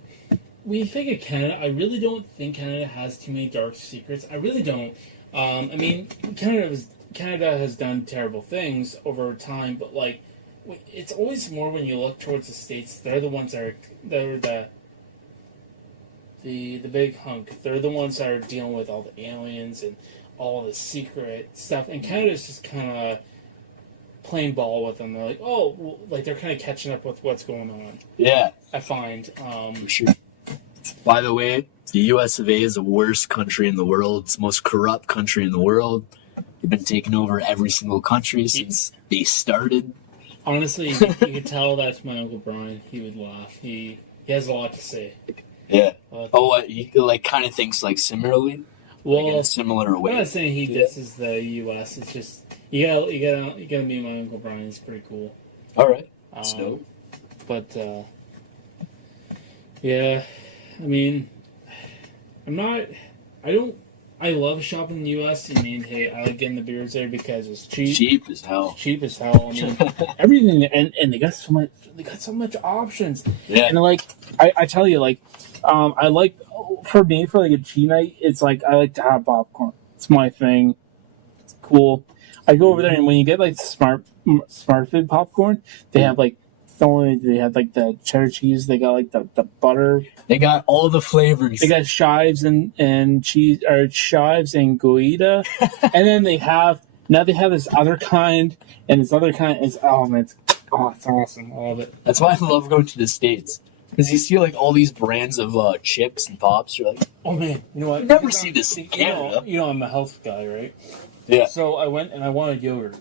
when you think of Canada, I really don't think Canada has too many dark secrets. I really don't. I mean, Canada has done terrible things over time, but like, it's always more when you look towards the States. They're the ones that are the big hunk. They're the ones that are dealing with all the aliens and all the secret stuff. And Canada's just kind of playing ball with them. They're like, oh, well, like they're kind of catching up with what's going on. Yeah, I find. for sure. By the way, the US of A is the worst country in the world. It's the most corrupt country in the world. They've been taking over every single country since they started. Honestly, you could tell that's my Uncle Brian. He would laugh. He has a lot to say. Yeah. What, he like kind of thinks like similarly? Well, like in a similar way. I'm not saying he disses the U.S. It's just you gotta meet my Uncle Brian. He's pretty cool. All right. So, but yeah, I mean, I love shopping in the U.S. I mean, hey, I like getting the beers there because it's cheap. Cheap as hell. Cheap as hell. I mean, everything, and they got so much. They got so much options. Yeah. And like, I tell you, like, I like for me for like a cheat night. It's like I like to have popcorn. It's my thing. It's cool. I go over there, and when you get like smart food popcorn, they have like. They have like the cheddar cheese. They got like the butter. They got all the flavors. They got chives and cheese, or chives and Gouda, and then they have this other kind, and this other kind is it's awesome. I love it. That's why I love going to the States, because you see like all these brands of chips and pops. You're like, oh man, you know what? You never see this in Canada. You know I'm a health guy, right? Yeah. So I went and I wanted yogurt.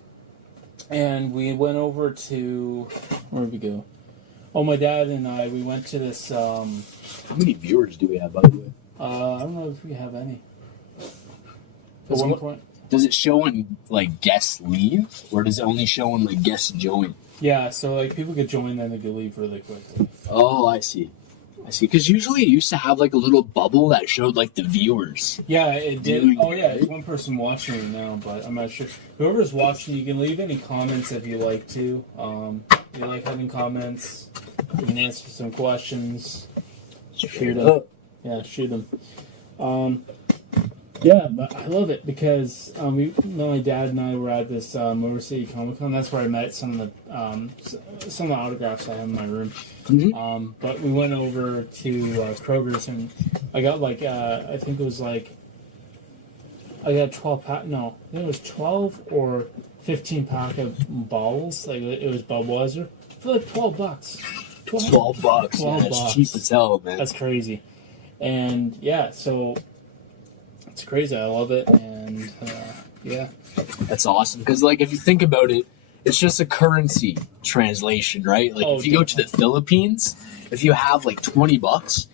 And we went over to... Where did we go? Oh, my dad and I, we went to this... How many viewers do we have, by the way? I don't know if we have any. Does it show when, like, guests leave? Or does it only show when, like, guests join? Yeah, so, like, people could join, then they could leave really quickly. Oh, I see. Because usually it used to have, like, a little bubble that showed, like, the viewers. Yeah, it did. Oh, yeah, it's one person watching it now, but I'm not sure. Whoever's watching, you can leave any comments if you like to. If you like having comments, you can answer some questions. Shoot them. Yeah, shoot them. Yeah, but I love it because my dad and I were at this Motor City Comic Con. That's where I met some of the autographs I have in my room. Mm-hmm. But we went over to Kroger's and I got like I think it was like I got 12 pack. No, I think it was 12 or 15 pack of bottles. Like it was Budweiser for like $12. $12. $12. That's cheap as hell, man. That's crazy. And yeah, so. It's crazy. I love it, and yeah, that's awesome. Because like, if you think about it, it's just a currency translation, right? Like, if you go to the Philippines, if you have like $20,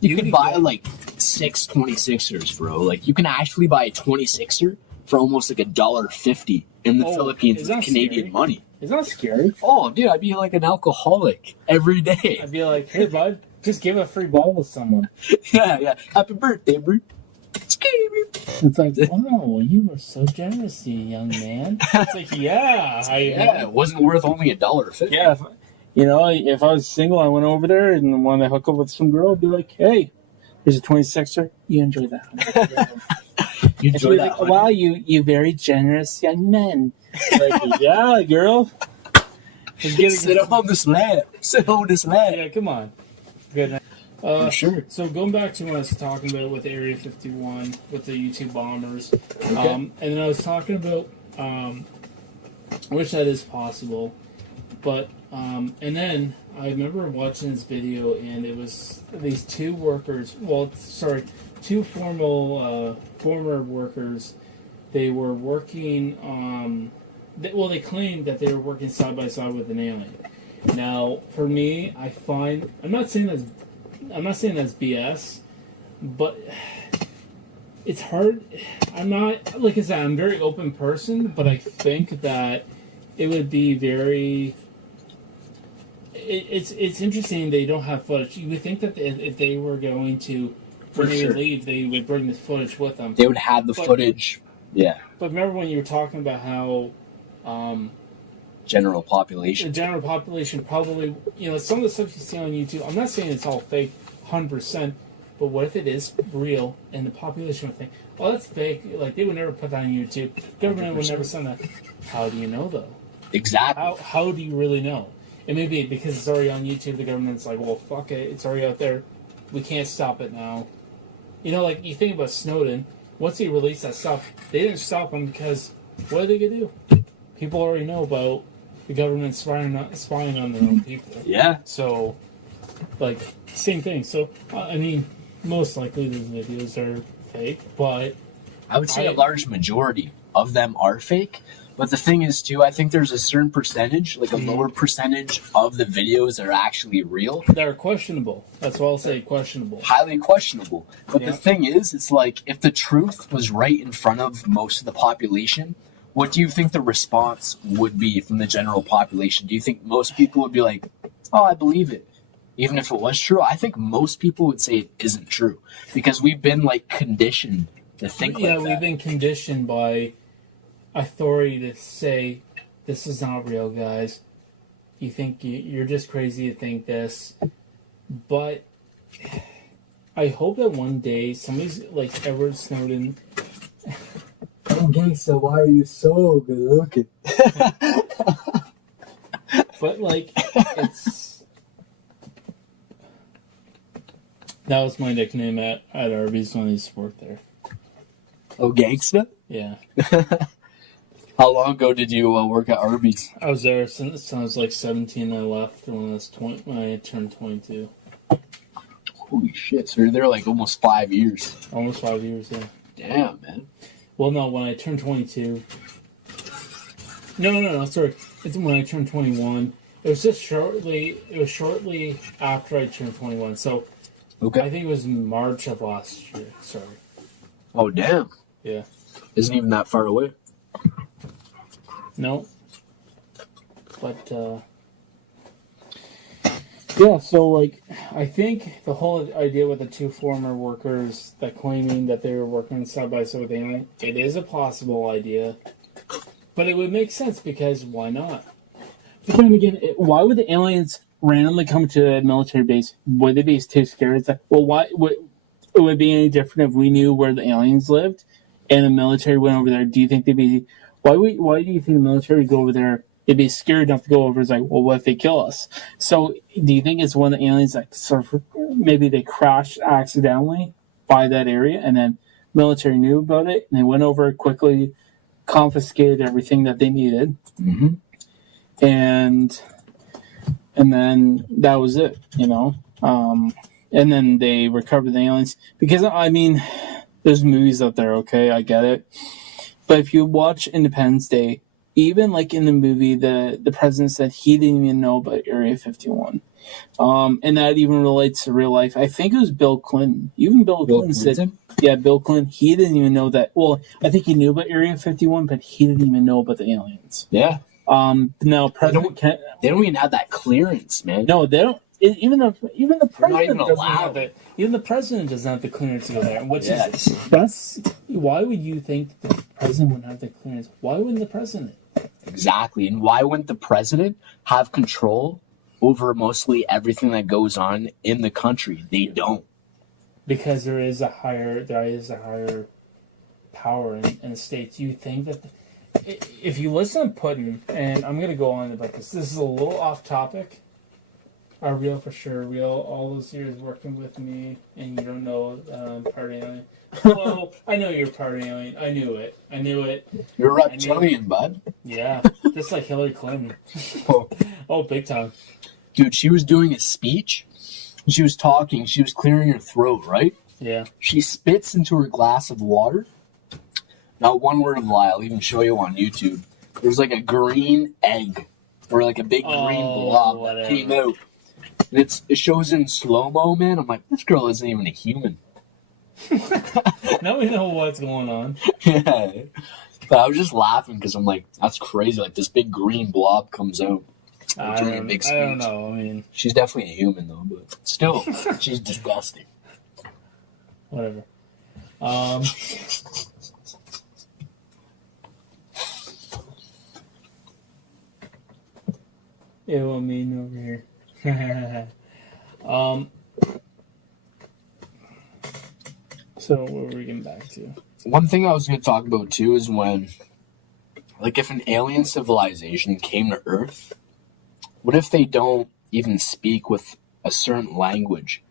you can buy like 6 26ers, bro. Like, you can actually buy a 26er for almost like $1.50 in the Philippines with Canadian money. Is that scary? Oh, dude, I'd be like an alcoholic every day. I'd be like, hey, bud, just give a free bottle to someone. Yeah. Happy birthday, bro. It's like, wow, you were so generous, you young man. It's like, it wasn't worth only $1.50. Yeah, if I was single, I went over there and wanted to hook up with some girl, I'd be like, hey, here's a 26er. You enjoy that. You enjoy that? Like, wow, you very generous young man. Like, yeah, girl. Sit on the slab. Yeah, come on. Good night. Sure. So going back to what I was talking about with Area 51, with the YouTube bombers, okay. and then I was talking about I wish that is possible. But, and then I remember watching this video, and it was these two workers, two former workers. They were working, they claimed that they were working side by side with an alien. Now, for me, I'm not saying that's BS, but it's hard. I'm not, like I said, I'm a very open person, but I think that it would be very. It's interesting they don't have footage. You would think that if they were going to, when they would leave, they would bring this footage with them. They would have the footage. Yeah. But remember when you were talking about how general population. The general population probably, some of the stuff you see on YouTube, I'm not saying it's all fake 100%, but what if it is real and the population would think, oh, that's fake. Like, they would never put that on YouTube. Government 100%. Would never send that. How do you know, though? Exactly. How do you really know? It may be because it's already on YouTube, the government's like, well, fuck it, it's already out there. We can't stop it now. Like, you think about Snowden, once he released that stuff, they didn't stop him because what are they going to do? People already know about the government spying on their own people. Yeah. So, like, same thing. So, most likely these videos are fake, but I would say a large majority of them are fake. But the thing is, too, I think there's a certain percentage, like a lower percentage of the videos that are actually real. They're questionable. That's what I'll say, questionable. Highly questionable. But the thing is, it's like, if the truth was right in front of most of the population, what do you think the response would be from the general population? Do you think most people would be like, oh, I believe it, even if it was true? I think most people would say it isn't true because we've been, like, conditioned to think like that. Yeah, we've been conditioned by authority to say, this is not real, guys. You think you're just crazy to think this. But I hope that one day somebody's like Edward Snowden. Oh, gangsta, why are you so good looking? But, like, that was my nickname at Arby's when I used to work there. Oh, gangsta? Yeah. How long ago did you work at Arby's? I was there since I was like 17. I left when I turned 22. Holy shit! So you're there like almost 5 years. Almost 5 years, yeah. Damn, man. Well, no, when I turned 22. No. Sorry, it's when I turned 21. It was just shortly. It was shortly after I turned 21. So, okay. I think it was March of last year. Sorry. Oh, damn. Yeah. Isn't even that far away. No. But, yeah, so, like, I think the whole idea with the two former workers that claiming that they were working side by side with alien, it is a possible idea. But it would make sense because why not? But then again, why would the aliens randomly come to a military base? Would they be too scared? It's like, well, why would it would be any different if we knew where the aliens lived and the military went over there? Do you think they'd be... Why do you think the military would go over there? They'd be scared enough to go over. It's like, well, what if they kill us? So, do you think it's one of the aliens that sort of maybe they crashed accidentally by that area, and then military knew about it, and they went over quickly, confiscated everything that they needed, and then that was it, and then they recovered the aliens because there's movies out there. Okay, I get it. But if you watch Independence Day, even like in the movie, the president said he didn't even know about Area 51. And that even relates to real life. I think it was Bill Clinton. Even Bill Clinton said, yeah, Bill Clinton, he didn't even know that. Well, I think he knew about Area 51, but he didn't even know about the aliens. Yeah. Now, President they don't even have that clearance, man. No, they don't. Even the president doesn't have it. Even the president doesn't have the clearance to go there. That's why would you think the president wouldn't have the clearance? Why wouldn't the president? Exactly, and why wouldn't the president have control over mostly everything that goes on in the country? They don't. Because there is a higher power in the states. You think that if you listen to Putin, and I'm going to go on about this. This is a little off topic. are real for sure. Real all those years working with me, and you don't know part alien. Well, I know you're part alien. I knew it. You're a reptilian, bud. Yeah, just like Hillary Clinton. Oh. Oh, big time. Dude, she was doing a speech. She was talking. She was clearing her throat, right? Yeah. She spits into her glass of water. Not one word of lie. I'll even show you on YouTube. There's like a green egg, or like a big green blob that came out. And it shows in slow-mo, man. I'm like, this girl isn't even a human. Now we know what's going on. Yeah. But I was just laughing because I'm like, that's crazy. Like, this big green blob comes out. I don't know. I mean, she's definitely a human, though. But still, she's disgusting. Whatever. Yeah, well, me over here. So what were we getting back to? One thing I was going to talk about too is when, like, if an alien civilization came to Earth, what if they don't even speak with a certain language?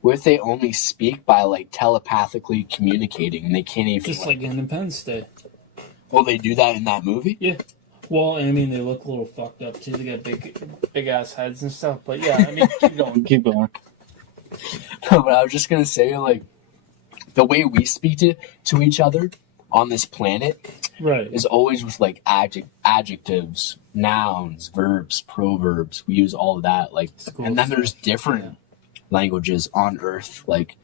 What if they only speak by, like, telepathically communicating and they can't even... Just like Independence Day. Oh, they do that in that movie? Yeah. Well, I mean, they look a little fucked up too. They got big ass heads and stuff. But yeah, I mean, keep going. No, but I was just going to say, like, the way we speak to each other on this planet is always with, like, adjectives, nouns, verbs, proverbs. We use all of that. Like, and then there's different languages on Earth, like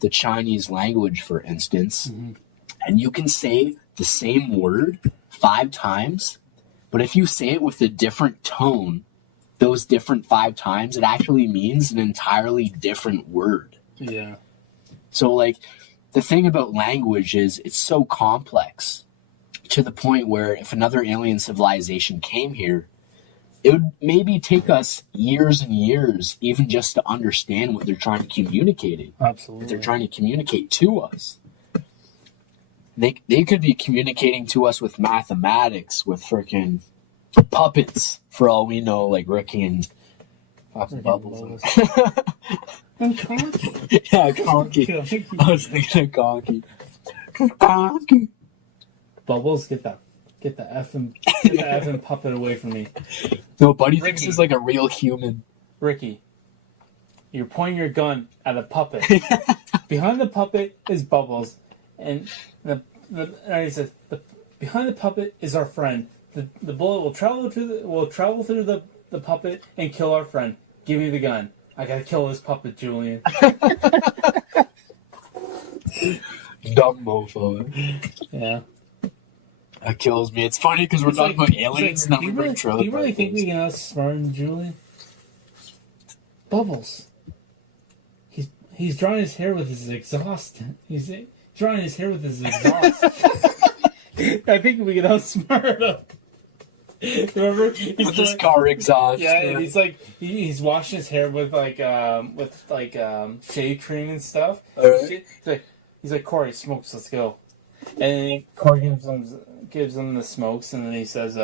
the Chinese language, for instance. Mm-hmm. And you can say the same word 5 times, but if you say it with a different tone, those different 5 times, it actually means an entirely different word. Yeah. So, like, the thing about language is it's so complex to the point where if another alien civilization came here, it would maybe take us years and years even just to understand what they're trying to communicate. Absolutely. What they're trying to communicate to us. They could be communicating to us with mathematics, with freaking puppets, for all we know, like Ricky and Bubbles. I'm Conky. Yeah, Conky. I was thinking of Conky. Conky. Bubbles, get the effing puppet away from me. No, Buddy thinks he's like a real human. Ricky, you're pointing your gun at a puppet. Behind the puppet is Bubbles, and he says, behind the puppet is our friend. The bullet will travel through the puppet and kill our friend. Give me the gun. I gotta kill this puppet, Julian. Dumb mofo. Yeah. That kills me. It's funny because we're talking about aliens, not really trailer. Do you really think we can outsmart Julian? Bubbles. He's drying his hair with his exhaust. He's drying his hair with his exhaust. I think we can outsmart him. Remember? He's with his car exhaust. Yeah, and he's like he's washing his hair with shave cream and stuff. Right. He's like Corey, smokes, let's go. And Corey gives him the smokes, and then he says,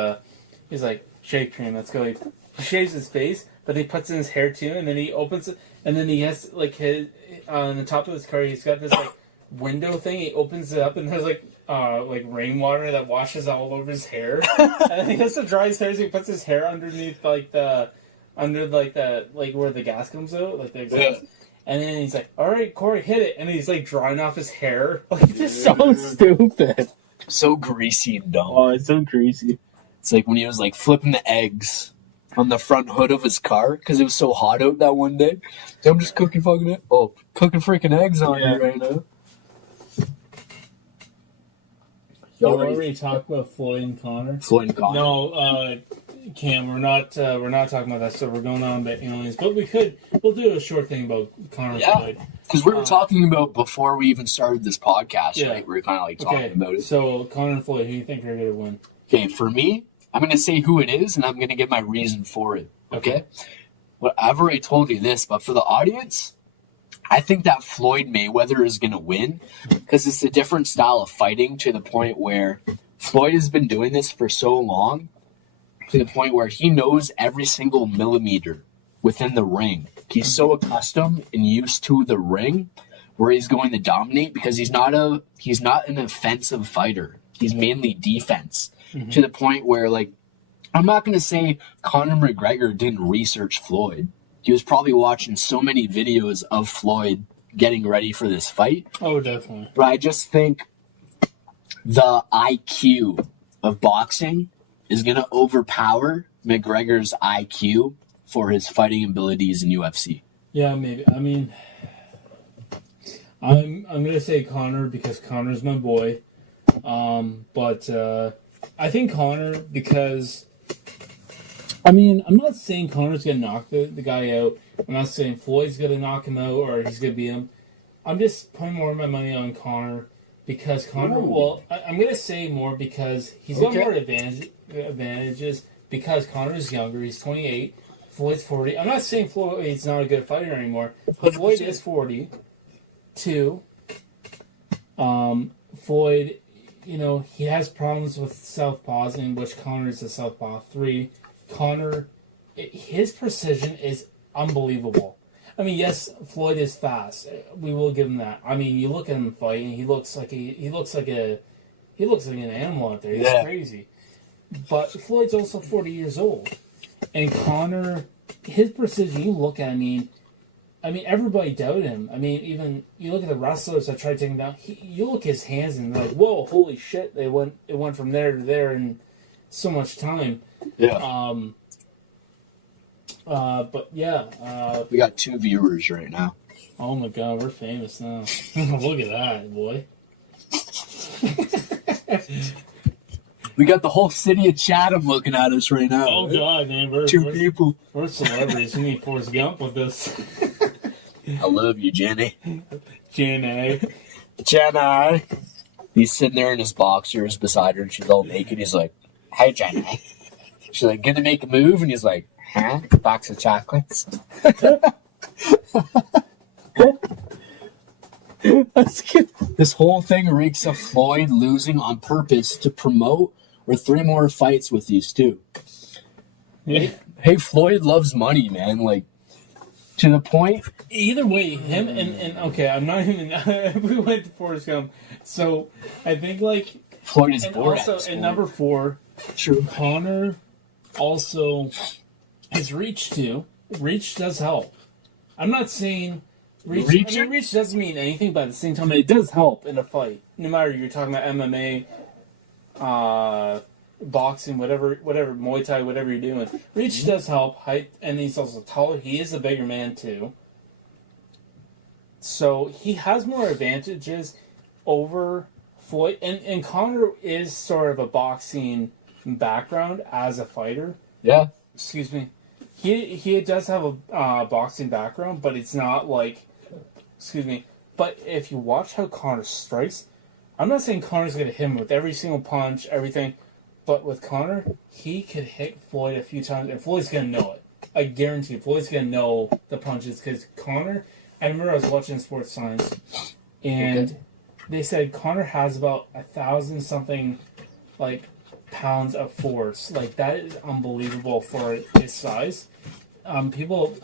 he's like, shave cream, let's go. He shaves his face, but he puts in his hair too, and then he opens it, and then he has like his on the top of his car, he's got this like window thing. He opens it up, and there's like rainwater that washes all over his hair. And then he has to dry his hair, so he puts his hair underneath where the gas comes out, like the exhaust. Yeah. And then he's like, all right, Corey, hit it. And he's like drying off his hair. Like, it's so stupid. So greasy and dumb. Oh, it's so greasy. It's like when he was like flipping the eggs on the front hood of his car because it was so hot out that one day. So I'm just cooking freaking eggs on you right now. You already talked about Floyd and Connor? No, Cam, we're not talking about that stuff. We're going on about aliens, but we'll do a short thing about Connor and Floyd. Because we were talking about before we even started this podcast, right? We were kind of like talking about it. So Connor and Floyd, who do you think are going to win? Okay, for me, I'm going to say who it is, and I'm going to give my reason for it. Okay? I've already told you this, but for the audience, I think that Floyd Mayweather is going to win because it's a different style of fighting to the point where Floyd has been doing this for so long to the point where he knows every single millimeter within the ring. He's so accustomed and used to the ring where he's going to dominate because he's not an offensive fighter. He's mainly defense to the point where, like, I'm not going to say Conor McGregor didn't research Floyd. He was probably watching so many videos of Floyd getting ready for this fight. Oh, definitely. But I just think the IQ of boxing is going to overpower McGregor's IQ for his fighting abilities in UFC. Yeah, maybe. I mean, I'm gonna say Conor because Conor's my boy. But I think Conor because, I mean, I'm not saying Conor's gonna knock the guy out. I'm not saying Floyd's gonna knock him out or he's gonna beat him. I'm just putting more of my money on Conor because Conor. Ooh. Well, I'm gonna say more because he's got more advantages because Conor's younger. He's 28. Floyd's 40. I'm not saying Floyd's not a good fighter anymore, but Floyd is 40. Floyd, you know, he has problems with southpaws, in which Conor is a southpaw. 3, Conor, his precision is unbelievable. I mean, yes, Floyd is fast. We will give him that. I mean, you look at him fight, and he looks like an animal out there. He's crazy. But Floyd's also 40 years old. And Conor, his precision, you look at, I mean, everybody doubted him. I mean, even you look at the wrestlers that tried to take him down. You look at his hands and like, whoa, holy shit! It went from there to there in so much time. Yeah. But yeah. We got 2 viewers right now. Oh my God, we're famous now. Look at that, boy. We got the whole city of Chatham looking at us right now. Oh right? God, man, Two people. We're celebrities. We need Forrest Gump with this. I love you, Jenny. Jenny. He's sitting there in his boxers beside her, and she's all naked. He's like, "Hey, Jenny." She's like, "Gonna make a move?" And he's like, "Huh? Box of chocolates." That's good. This whole thing reeks of Floyd losing on purpose to promote or 3 more fights with these 2. Yeah. Hey, Floyd loves money, man. Like, to the point. Either way, him and okay, I'm not even. We went to Forrest Gump, so I think like Floyd is and bored. also at number 4, True. Conor also his reach too. Reach does help. I'm not saying reach. I mean, reach doesn't mean anything, but at the same time, it does help in a fight. No matter you're talking about MMA, boxing, whatever, Muay Thai, whatever you're doing. Reach does help. Height, and he's also taller. He is a bigger man too. So he has more advantages over Floyd. And Conor is sort of a boxing background as a fighter. Yeah. Excuse me. He does have a boxing background, but it's not like... Excuse me. But if you watch how Conor strikes, I'm not saying Conor's going to hit him with every single punch, everything, but with Conor, he could hit Floyd a few times, and Floyd's going to know it. I guarantee Floyd's going to know the punches, because Conor... I remember I was watching Sports Science, and they said Conor has about 1,000-something, like, pounds of force. Like, that is unbelievable for his size. People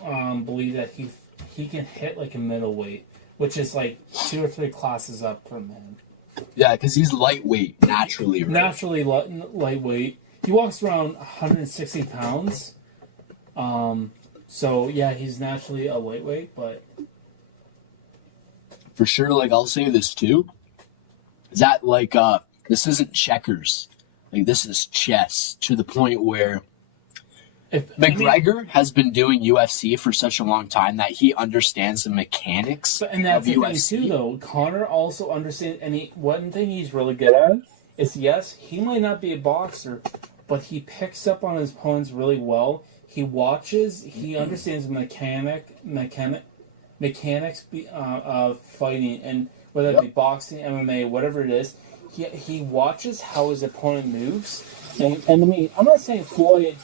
believe that he can hit, like, a middleweight, which is, like, 2 or 3 classes up from him. Yeah, because he's lightweight, naturally, right? Naturally lightweight. He walks around 160 pounds. So, yeah, he's naturally a lightweight, but... For sure, like, I'll say this, too. Is that, like, this isn't checkers. Like, this is chess, to the point where McGregor has been doing UFC for such a long time that he understands the mechanics and that's of the UFC. thing, too, though. Conor also understands, and one thing he's really good at is, yes, he might not be a boxer, but he picks up on his opponents really well. He watches, he understands mechanics of fighting, and whether it be boxing, MMA, whatever it is, he watches how his opponent moves. And I mean, I'm not saying Floyd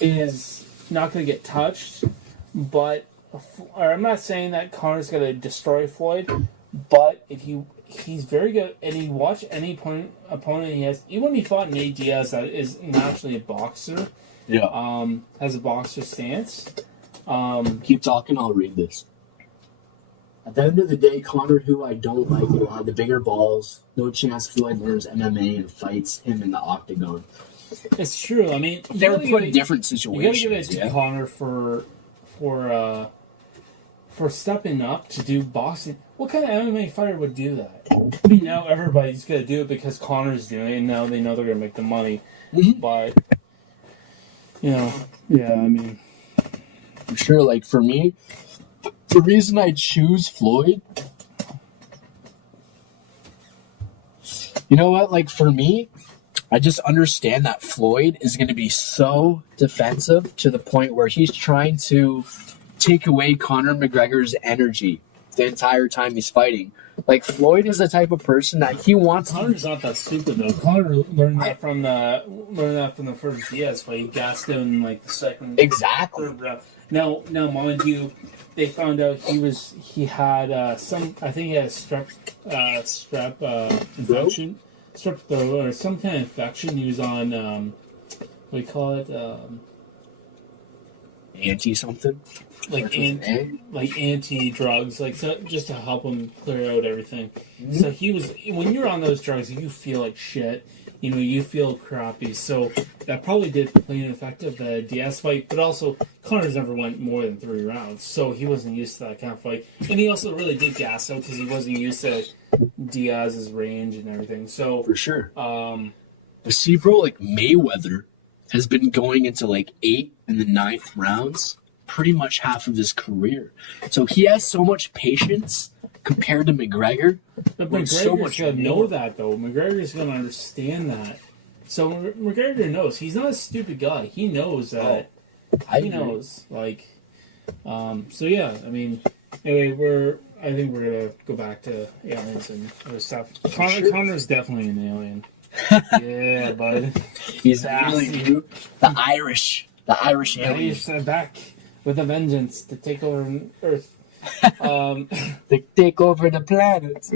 is not going to get touched, or I'm not saying that Conor's going to destroy Floyd, but if he's very good, and he watch any opponent he has, even when he fought Nate Diaz, that is naturally a boxer, has a boxer stance. Keep talking, I'll read this. At the end of the day, Connor, who I don't like, will have the bigger balls. No chance Floyd learns MMA and fights him in the octagon. It's true. I mean, They were put in different you situations. gotta give it to Connor for stepping up to do boxing. What kind of MMA fighter would do that? I mean, now everybody's gonna do it because Connor's doing it, and now they know they're gonna make the money. Mm-hmm. But yeah, I mean, For sure, like for me, the reason I choose Floyd, you know what? Like for me, I just understand that Floyd is going to be so defensive to the point where he's trying to take away Conor McGregor's energy the entire time he's fighting. Like Floyd is the type of person that he wants. Connor's not that stupid though. Connor learned that from the first Diaz fight. He gassed him in like the second, Exactly. third round. Now, mind you, they found out he had some. I think he had strep infection, strep throat or some kind of infection. He was on what do you call it? Anti something. Like anti drugs, like so, just to help him clear out everything. Mm-hmm. So he was. When you're on those drugs, you feel like shit. You know, you feel crappy. So that probably did play an effect of the Diaz fight. But also, Connor's never went more than 3 rounds, so he wasn't used to that kind of fight. And he also really did gas out because he wasn't used to Diaz's range and everything. So for sure. But see, bro, like Mayweather has been going into like 8th and the 9th rounds pretty much half of his career. So he has so much patience compared to McGregor. But McGregor's going to know that, though. McGregor's going to understand that. So McGregor knows. He's not a stupid guy. He knows that. He knows. Like, so yeah, I mean, anyway, I think we're going to go back to aliens and other stuff. Connor's definitely an alien. Yeah, bud. He's really the Irish alien. He's back with a vengeance to take over Earth. They take over the planet.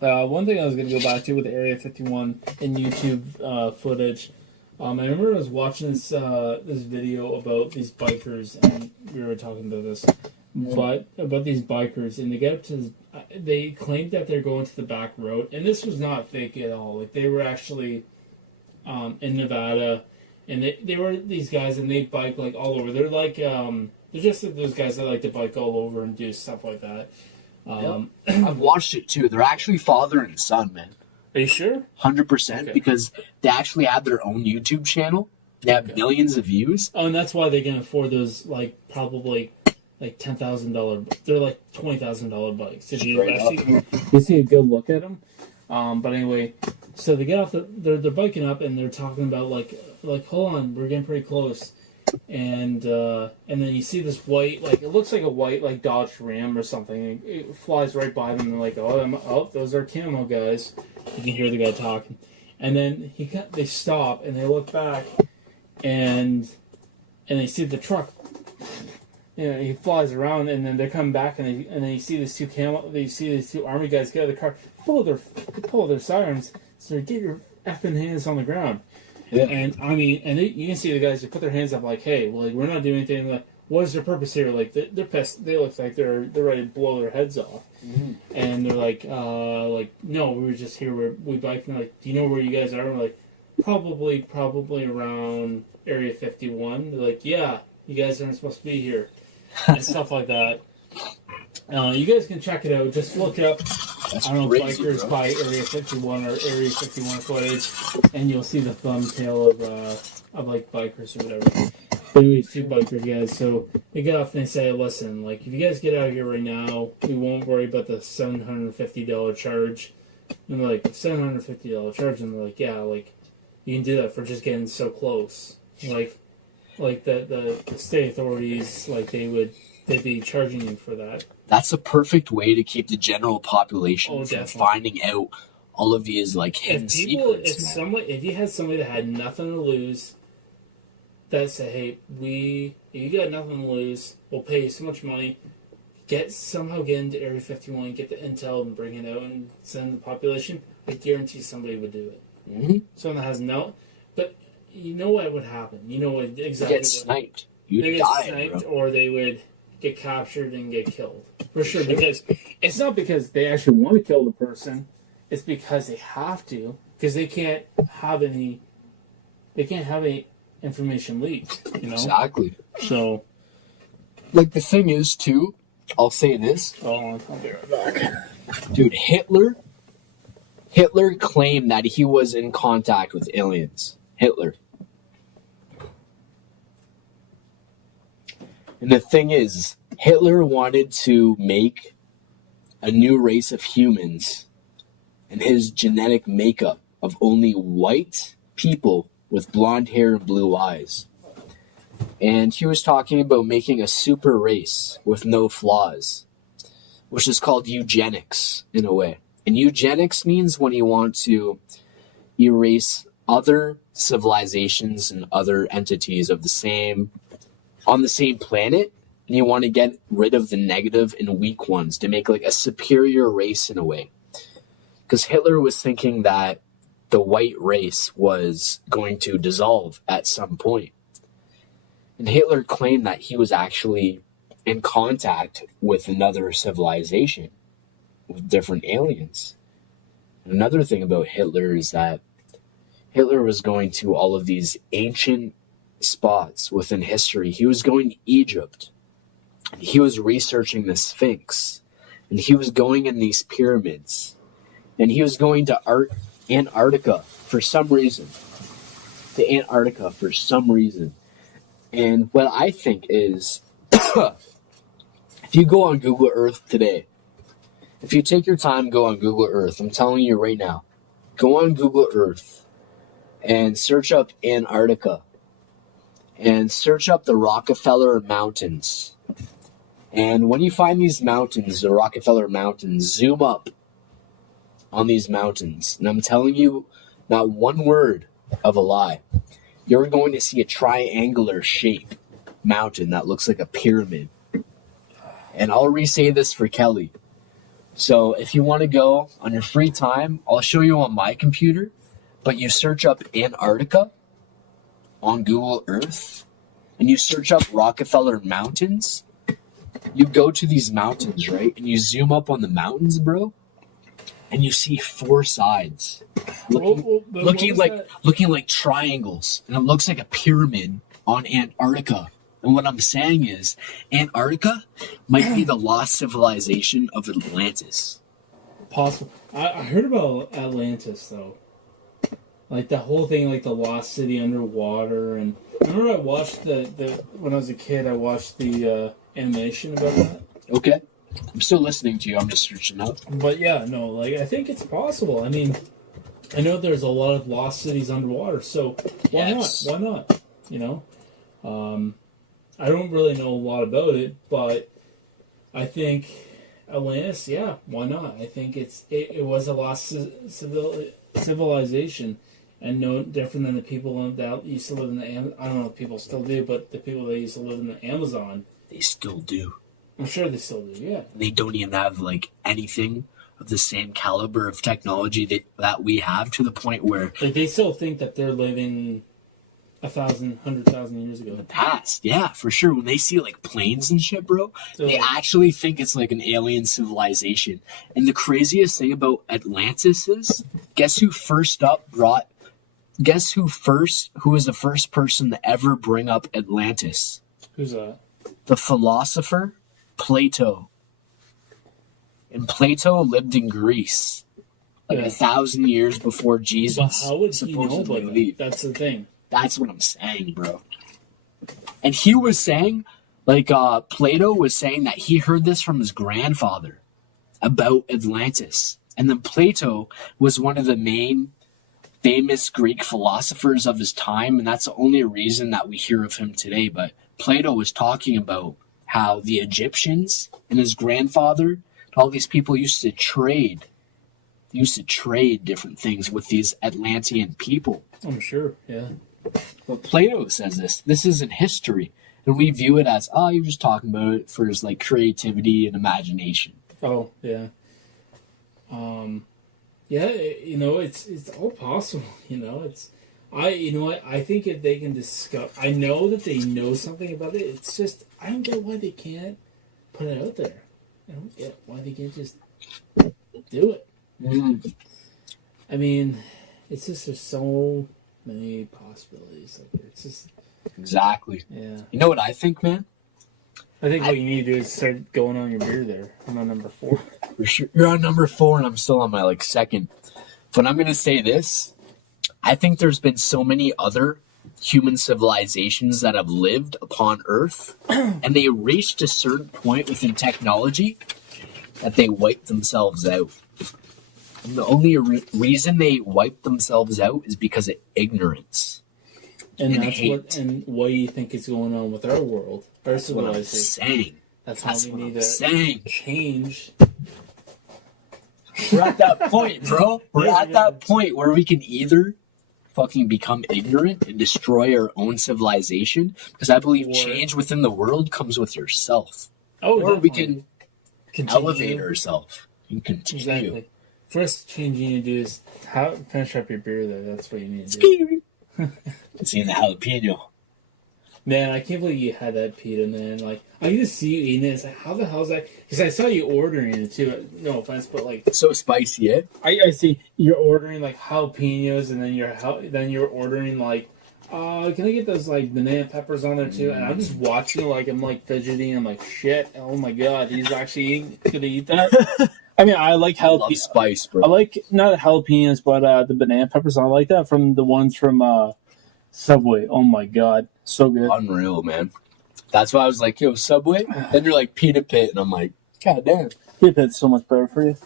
One thing I was going to go back to with Area 51 and YouTube footage. I remember I was watching this video about these bikers, and we were talking about this, but about these bikers, and they get up to they claimed that they're going to the back road, and this was not fake at all. Like they were actually in Nevada, and they were these guys, and they bike like all over. They're like they're just those guys that like to bike all over and do stuff like that. I've watched it too. They're actually father and son, man. Are you sure? 100%, okay. Because they actually have their own YouTube channel. They have millions of views. Oh, and that's why they can afford those, like, probably, like, $10,000. They're like $20,000 bikes. If you see a good look at them. But anyway, so they get off they're biking up and they're talking about like hold on, we're getting pretty close. And then you see this white, like it looks like a white like Dodge Ram or something. It flies right by them and they're like, oh, those are camo guys. You can hear the guy talking. And then they stop and they look back and they see the truck. You know, he flies around and then they're coming back and then you see these two army guys get out of the car, pull their sirens, so get your effing hands on the ground. Yeah. And I mean, you can see the guys who put their hands up like, hey, well, like, we're not doing anything. Like, what is their purpose here? Like they're pissed. They look like they're ready to blow their heads off. Mm-hmm. And they're like, no, we were just here. We biked. And they're like, do you know where you guys are? And we're like, probably around Area 51. They're like, yeah, you guys aren't supposed to be here, and stuff like that. You guys can check it out. Just look up. That's I don't know, crazy, bikers bro. By Area 51 or Area 51 footage, and you'll see the thumbtail of like bikers or whatever. But anyway, 2 biker guys. So they get off and they say, listen, like if you guys get out of here right now, we won't worry about the $750 charge. And they're like, $750 charge, and they're like, yeah, like you can do that for just getting so close. Like the state authorities, like they'd be charging you for that. That's a perfect way to keep the general population from finding out all of these like hidden secrets. If you had somebody that had nothing to lose, that said, hey, you got nothing to lose, we'll pay you so much money, somehow get into Area 51, get the intel and bring it out and send the population, I guarantee somebody would do it. Mm-hmm. Someone that has no, but you know what would happen. You know what exactly. Get sniped. You'd They get die, sniped, bro. or they would get captured and get killed for sure. Because it's not because they actually want to kill the person; it's because they have to, because they can't have any information leaked. You know, Exactly. so. Like, the thing is, too, I'll say this. Oh, I'll be right back. Dude, Hitler claimed that he was in contact with aliens. Hitler. And the thing is, Hitler wanted to make a new race of humans and his genetic makeup of only white people with blonde hair and blue eyes. And he was talking about making a super race with no flaws, which is called eugenics in a way. And eugenics means when you want to erase other civilizations and other entities of the same on the same planet, and you want to get rid of the negative and weak ones to make like a superior race in a way. Because Hitler was thinking that the white race was going to dissolve at some point. And Hitler claimed that he was actually in contact with another civilization, with different aliens. And another thing about Hitler is that Hitler was going to all of these ancient spots within history. He was going to Egypt. He was researching the Sphinx. And he was going in these pyramids. And he was going to Antarctica for some reason. To Antarctica for some reason. And what I think is, if you go on Google Earth today, if you take your time, go on Google Earth, I'm telling you right now, go on Google Earth and search up Antarctica and search up the Rockefeller Mountains. And when you find these mountains, the Rockefeller Mountains, zoom up on these mountains. And I'm telling you, not one word of a lie. You're going to see a triangular shape mountain that looks like a pyramid. And I'll re-say this for Kelly. So if you want to go on your free time, I'll show you on my computer. But you search up Antarctica on Google Earth, and you search up Rockefeller Mountains. You go to these mountains, right? And you zoom up on the mountains, bro. And you see four sides looking like triangles, and it looks like a pyramid on Antarctica. And what I'm saying is, Antarctica might be the lost civilization of Atlantis. Possible. I heard about Atlantis though, like the whole thing, like the lost city underwater. And I remember I watched the when I was a kid. I watched the animation about that. Okay. I'm still listening to you. I'm just searching up. But yeah, no, like I think it's possible. I mean, I know there's a lot of lost cities underwater, so why not? Why not? You know, I don't really know a lot about it, but I think Atlantis, yeah, why not? I think it was a lost civilization, and no different than the people that used to live in the I don't know if people still do, but the people that used to live in the Amazon, they still do. I'm sure they still do, yeah. They don't even have, like, anything of the same caliber of technology that we have, to the point where... Like, they still think that they're living 100,000 years ago. In the past, yeah, for sure. When they see, like, planes and shit, bro, they actually think it's, like, an alien civilization. And the craziest thing about Atlantis is, guess who was the first person to ever bring up Atlantis? Who's that? The philosopher Plato. And Plato lived in Greece, like 1,000 years before Jesus. But how would he know about that? That's the thing. That's what I'm saying, bro. And he was saying, like, Plato was saying that he heard this from his grandfather about Atlantis. And then Plato was one of the main famous Greek philosophers of his time, and that's the only reason that we hear of him today. But Plato was talking about how the Egyptians and his grandfather and all these people used to trade different things with these Atlantean people. I'm sure, yeah. But Plato says this isn't history, and we view it as, you're just talking about it for his, like, creativity and imagination. Oh, yeah. Yeah, you know, it's all possible, you know, You know what? I think if they can discover, I know that they know something about it. It's just I don't get why they can't put it out there. I don't get why they can't just do it. Mm. I mean, it's just there's so many possibilities. Like it's just Exactly. yeah. You know what I think, man? I think what you need to do is start going on your beer there. I'm on number 4. For sure. You're on number 4, and I'm still on my like second. But I'm gonna say this. I think there's been so many other human civilizations that have lived upon Earth, and they reached a certain point within technology that they wiped themselves out. And the only reason they wiped themselves out is because of ignorance. And and that's hate. what do you think is going on with our world, our That's what I'm civilization? saying. That's That's how what we need I'm to saying. change. We're at that point, bro. We're Yeah, at that point where we can either fucking become ignorant and destroy our own civilization, because I believe Or- change within the world comes with yourself. Oh, Or we definitely. can Continue. elevate ourselves and continue. Exactly. First change you need to do is finish up your beer there. That's what you need to do. Seeing the jalapeno. Man, I can't believe you had that pita, man. Like, I can just see you eating it. It's like, how the hell is that? Because I saw you ordering it too. No offense, but like, So spicy, eh? I see you're ordering like jalapenos, and then you're ordering like, can I get those like banana peppers on there too? And I'm just watching, like I'm like fidgeting. I'm like, shit, oh my god, he's actually gonna eat that. I mean, I like I love jalapeno. spice, bro. I like not jalapenos, but the banana peppers. I like that from the ones from Subway. Oh my god, so good. Unreal, man. That's why I was like, yo, Subway? Then you're like, Pita Pit. And I'm like, god damn. Pita Pit's so much better for you.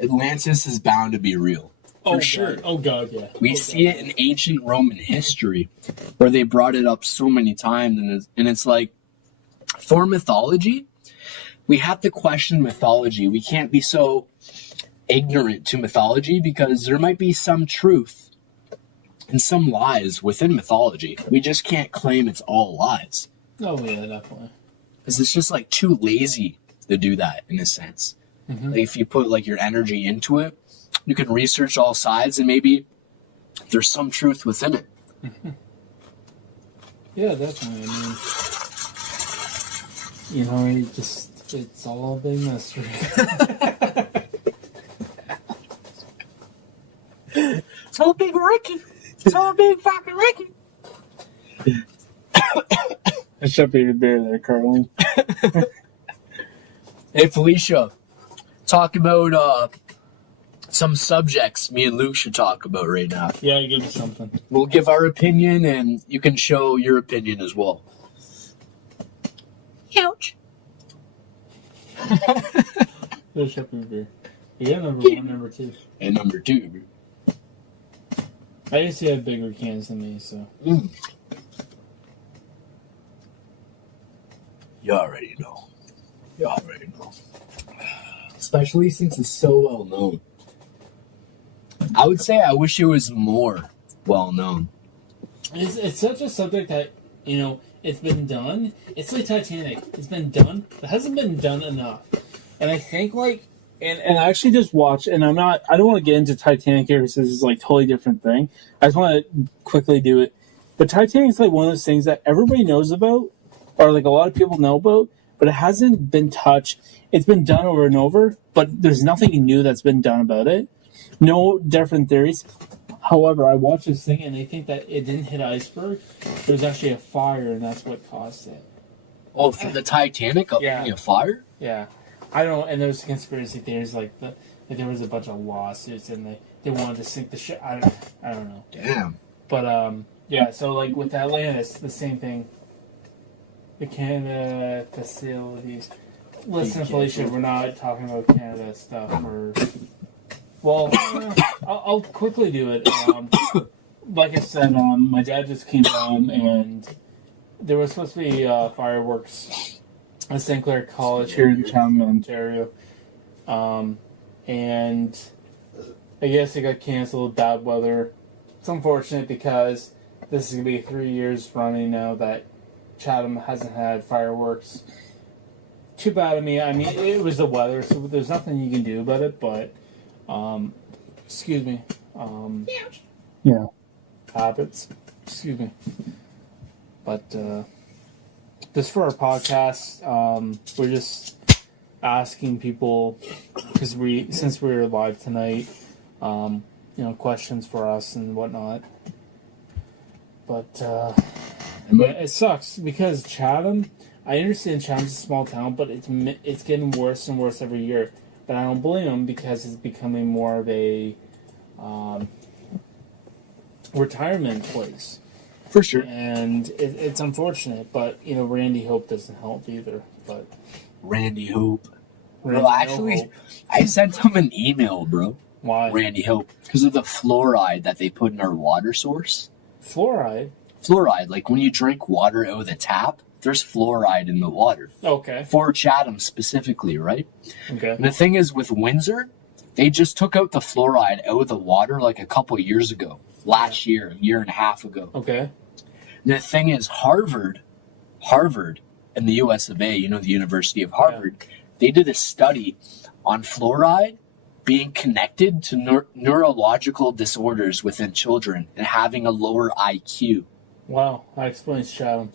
Atlantis is bound to be real. For Oh sure. God. Oh god, yeah. We see it in ancient Roman history where they brought it up so many times. And it's like, for mythology, we have to question mythology. We can't be so ignorant to mythology because there might be some truth and some lies within mythology. We just can't claim it's all lies. Oh yeah, definitely. Because it's just like too lazy to do that in a sense. Mm-hmm. Like if you put like your energy into it, you can research all sides and maybe there's some truth within it. Mm-hmm. Yeah, definitely. I mean, it's all a big mystery. It's all big Ricky. It's all big fucking Ricky. I should be the beer there, Carlin. Hey Felicia, talk about some subjects me and Luke should talk about right now. Yeah, give me something. We'll give our opinion and you can show your opinion as well. Ouch. Finish up your beer. Yeah, number 1, number 2. And number 2. I used to have bigger cans than me, so. You already know. You already know. Especially since it's so well known. I would say I wish it was more well known. It's such a subject that, it's been done. It's like Titanic. It's been done. It hasn't been done enough. And I think, like, and I actually just watched, and I don't want to get into Titanic here because this is, like, totally different thing. I just want to quickly do it. But Titanic's, like, one of those things that everybody knows about, or, like, a lot of people know about, but it hasn't been touched. It's been done over and over, but there's nothing new that's been done about it. No different theories. However, I watched this thing, and they think that it didn't hit iceberg. There was actually a fire, and that's what caused it. Oh, for the Titanic being a fire? Yeah. I don't know, and there's conspiracy theories like there was a bunch of lawsuits, and they wanted to sink the ship. I don't know. Damn. But, yeah, so, like, with Atlantis, the same thing. The Canada facilities. Listen, Felicia, we're not talking about Canada stuff. Well, I'll quickly do it. Like I said, my dad just came home, and there was supposed to be fireworks at St. Clair College here in Chatham, Ontario. And I guess it got canceled, bad weather. It's unfortunate because this is going to be 3 years running now that Chatham hasn't had fireworks. Too bad of me. I mean, it was the weather, so there's nothing you can do about it, but excuse me, habits, excuse me. But just for our podcast, we're just asking people, because since we were live tonight, questions for us and whatnot. But it sucks because Chatham. I understand Chatham's a small town, but it's getting worse and worse every year. But I don't blame them because it's becoming more of a retirement place. For sure. And it's unfortunate, but Randy Hope doesn't help either. But Randy Hope. Randy Bro, actually, Hope. I sent him an email, bro. Why? Randy Hope. Because of the fluoride that they put in our water source. Fluoride? Fluoride, like when you drink water out of the tap, there's fluoride in the water. Okay. For Chatham specifically, right? Okay. And the thing is, with Windsor, they just took out the fluoride out of the water like a couple years ago. Last year, a year and a half ago. Okay. And the thing is, Harvard, and the US of A, the University of Harvard, they did a study on fluoride being connected to neurological disorders within children and having a lower IQ. Wow, that explains Chatham.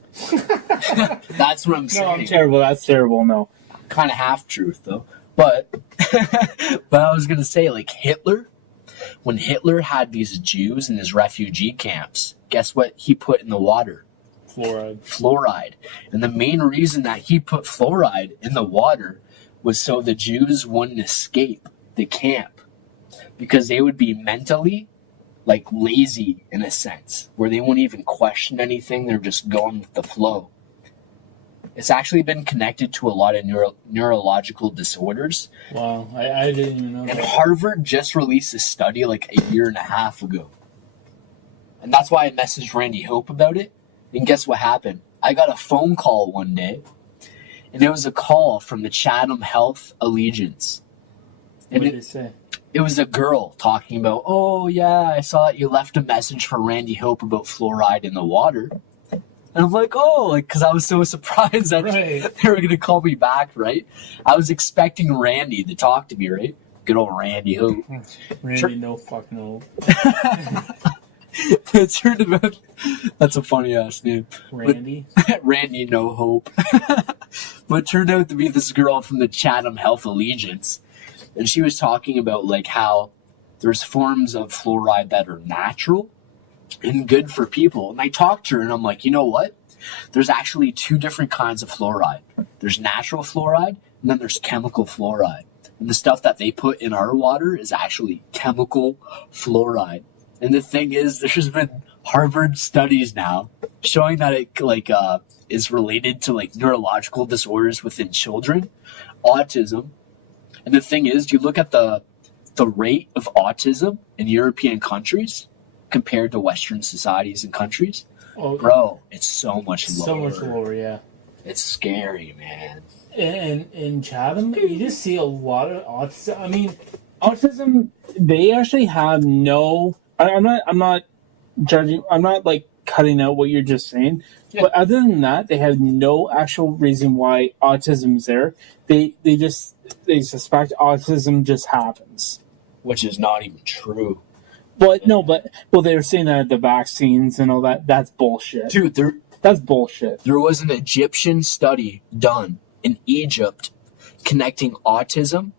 That's what I'm saying. No, I'm terrible. That's terrible. No. Kind of half truth though. But but I was gonna say, like Hitler, when Hitler had these Jews in his refugee camps, guess what he put in the water? Fluoride. And the main reason that he put fluoride in the water was so the Jews wouldn't escape the camp, because they would be mentally like lazy in a sense, where they won't even question anything. They're just going with the flow. It's actually been connected to a lot of neurological disorders. Wow, I didn't even know and that. Harvard just released a study like a year and a half ago. And that's why I messaged Randy Hope about it. And guess what happened? I got a phone call one day, and it was a call from the Chatham Health Allegiance. And What did they say? It was a girl talking about, oh yeah, I saw that you left a message for Randy Hope about fluoride in the water. And I'm like, oh, because I was so surprised that they were going to call me back, right? I was expecting Randy to talk to me, right? Good old Randy Hope. Randy, no fucking hope. It turned out, that's a funny ass name. Randy? Randy No Hope. But it turned out to be this girl from the Chatham Health Allegiance. And she was talking about like how there's forms of fluoride that are natural and good for people. And I talked to her and I'm like, you know what? There's actually two different kinds of fluoride. There's natural fluoride and then there's chemical fluoride. And the stuff that they put in our water is actually chemical fluoride. And the thing is, there's been Harvard studies now showing that it is related to like neurological disorders within children, autism. And the thing is, you look at the rate of autism in European countries compared to Western societies and countries. Oh, bro, it's so much lower. So much lower, yeah. It's scary, man. And in Chatham, you just see a lot of autism. I mean, autism, they actually have no... I'm not judging. I'm not like cutting out what you're just saying. Yeah. But other than that, they have no actual reason why autism is there. They suspect autism just happens, which is not even true. But they were saying that the vaccines and all that. That's bullshit, dude. That's bullshit. There was an Egyptian study done in Egypt connecting autism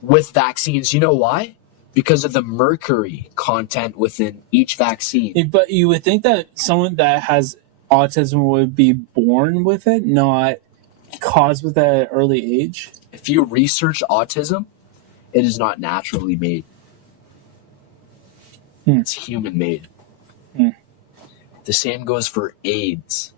with vaccines. You know why? Because of the mercury content within each vaccine. But you would think that someone that has autism would be born with it, not caused with it at an early age. If you research autism, it is not naturally made. It's human made. The same goes for AIDS.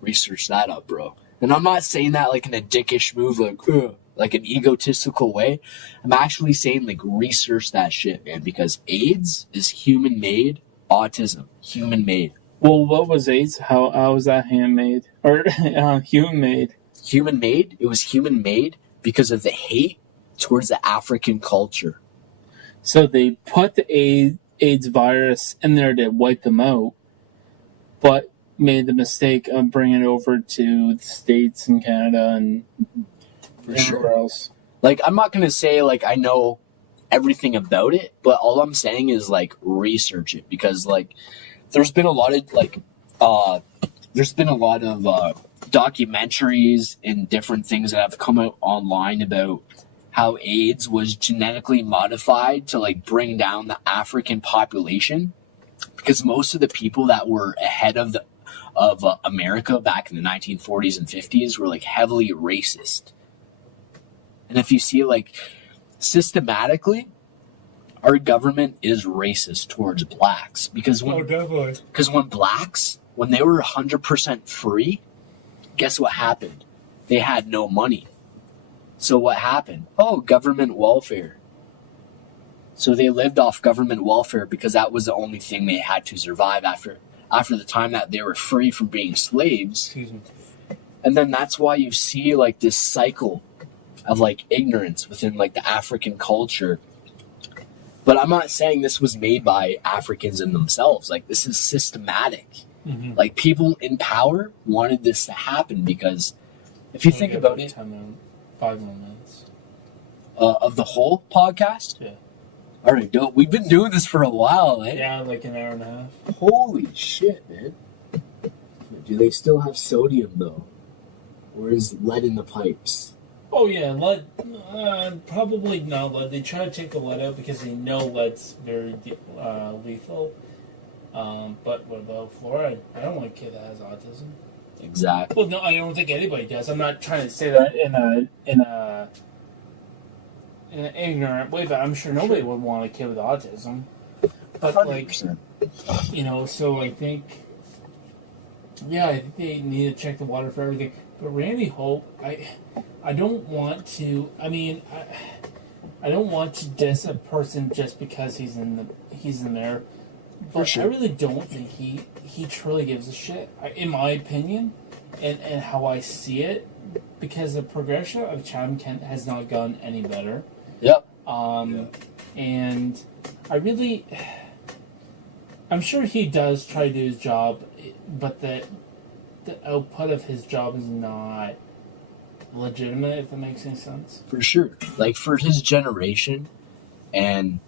Research that up, bro. And I'm not saying that like in a dickish move, like an egotistical way. I'm actually saying like research that shit, man, because AIDS is human made, autism human made. Well, what was AIDS? How was that handmade or human made? Human made. It was human made because of the hate towards the African culture. So they put the AIDS virus in there to wipe them out, but made the mistake of bringing it over to the States and Canada and everywhere else. Like, I'm not going to say, like, I know everything about it, but all I'm saying is, like, research it. Because, like, there's been a lot of, like, documentaries and different things that have come out online about how AIDS was genetically modified to, like, bring down the African population. Because most of the people that were ahead of America back in the 1940s and 50s were, like, heavily racist. And if you see, like, systematically, our government is racist towards blacks. Because when blacks, when they were 100% free, guess what happened? They had no money. So what happened? Oh, government welfare. So they lived off government welfare because that was the only thing they had to survive after the time that they were free from being slaves. Excuse me. And then that's why you see, like, this cycle of, like, ignorance within, like, the African culture. But I'm not saying this was made by Africans in themselves. Like, this is systematic. Mm-hmm. Like, people in power wanted this to happen because if you think about it... 5 more minutes. Of the whole podcast? Yeah. All right, we've been doing this for a while, eh? Yeah, like an hour and a half. Holy shit, man. Do they still have sodium, though? Or is lead in the pipes? Oh, yeah, lead. Probably not lead. They try to take the lead out because they know lead's very lethal. But what about fluoride? I don't want a kid that has autism. Exactly. Well, no, I don't think anybody does. I'm not trying to say that in an ignorant way, but I'm sure nobody would want a kid with autism. But 100%. like, you know, so I think they need to check the water for everything. But Randy Hope, I don't want to. I mean, I don't want to diss a person just because he's in there. But sure. I really don't think he truly gives a shit, in my opinion, and how I see it, because the progression of Chatham Kent has not gone any better. Yep. And I'm sure he does try to do his job, but the output of his job is not legitimate, if that makes any sense. For sure. Like, for his generation, and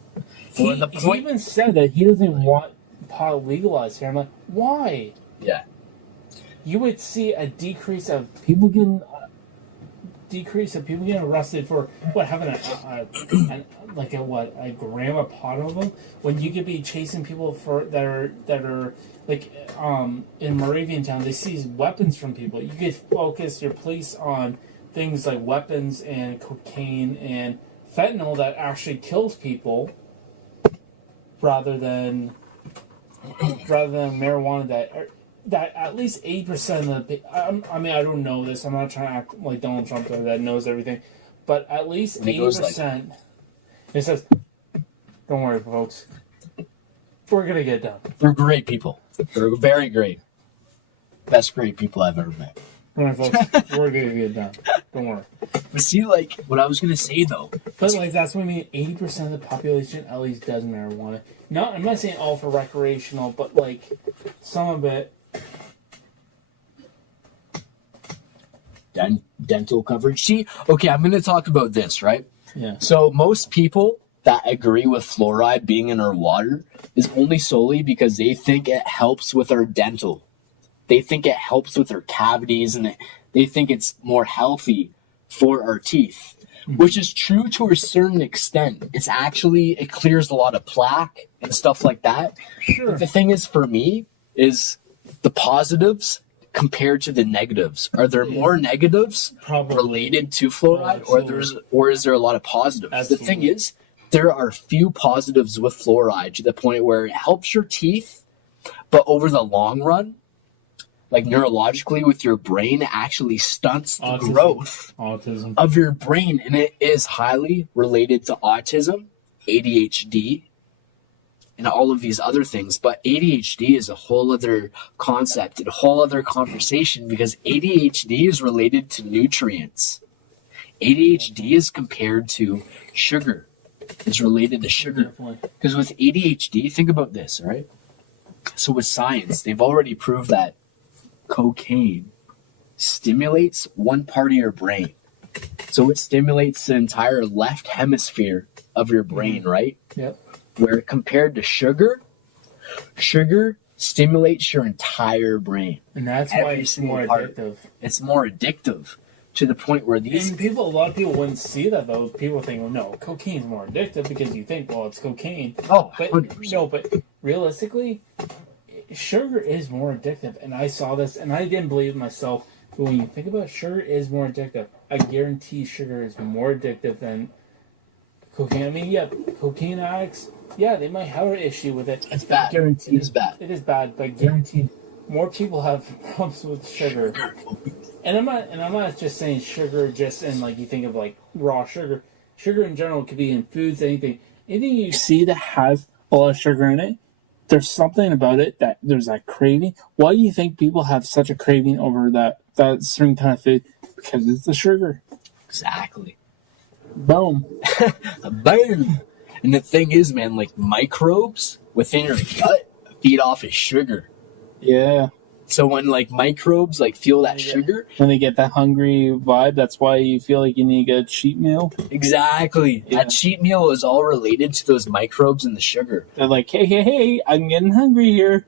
he even said that he doesn't want pot legalized here. I'm like, why? Yeah. You would see a decrease of people getting arrested for having a gram of pot of them, when you could be chasing people that are like in Moravian Town. They seize weapons from people. You could focus your police on things like weapons and cocaine and fentanyl that actually kills people, rather than marijuana that at least 80% of the... I mean, I don't know this. I'm not trying to act like Donald Trump that knows everything. But at least 80%... It says, don't worry, folks. We're going to get it done. They're great people. They're very great. Best great people I've ever met. All right, folks. We're going to get it done. Don't worry. But see, like, what I was going to say, though... But, like, that's what I mean. 80% of the population at least does marijuana. I'm not saying all for recreational, but, like, some of it... Dental coverage. See, okay, I'm going to talk about this, right? Yeah. So most people that agree with fluoride being in our water is only solely because they think it helps with our dental. They think it helps with our cavities, and they think it's more healthy for our teeth, which is true to a certain extent. It clears a lot of plaque and stuff like that. Sure. But the thing is, for me, is the positives compared to the negatives. Are there more negatives related to fluoride, or is there a lot of positives? Absolutely. The thing is, there are few positives with fluoride to the point where it helps your teeth, but over the long run, like neurologically with your brain, it actually stunts the growth of your brain, and it is highly related to autism, ADHD, and all of these other things. But ADHD is a whole other concept and a whole other conversation, because ADHD is related to nutrients. ADHD is compared to sugar. It's related to sugar. Because with ADHD, think about this, right? So with science, they've already proved that cocaine stimulates one part of your brain. So it stimulates the entire left hemisphere of your brain, right? Yep. Where compared to sugar stimulates your entire brain. And that's why it's more addictive. It's more addictive to the point where these... And a lot of people wouldn't see that, though. People think, well, no, cocaine's more addictive because you think, well, it's cocaine. Oh, but 100%. No, but realistically, sugar is more addictive. And I saw this, and I didn't believe it myself. But when you think about it, sugar is more addictive. I guarantee sugar is more addictive than cocaine. I mean, yeah, cocaine addicts, yeah, they might have an issue with it. It's bad. Guaranteed. It is bad. It is bad, but guaranteed more people have problems with sugar. And I'm not just saying sugar just in like you think of like raw sugar. Sugar in general could be in foods, anything you see that has a lot of sugar in it. There's something about it that there's that craving. Why do you think people have such a craving over that certain kind of food? Because it's the sugar. Exactly. Boom. Boom. And the thing is, man, like microbes within your gut feed off of sugar. Yeah. So when like microbes like feel that sugar, when they get that hungry vibe, that's why you feel like you need to get a cheat meal. Exactly. Yeah. That cheat meal is all related to those microbes and the sugar. They're like, hey, I'm getting hungry here.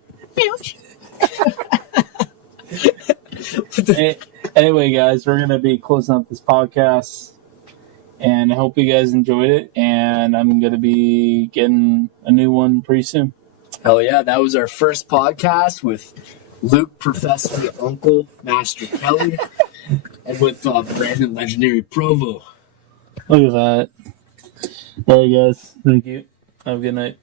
Anyway, guys, we're gonna be closing up this podcast, and I hope you guys enjoyed it. And I'm gonna be getting a new one pretty soon. Hell yeah! That was our first podcast with Luke, Professor, Uncle, Master Kelly, and with Brandon, Legendary Provo. Look at that. Well, guys, thank you. Have a good night.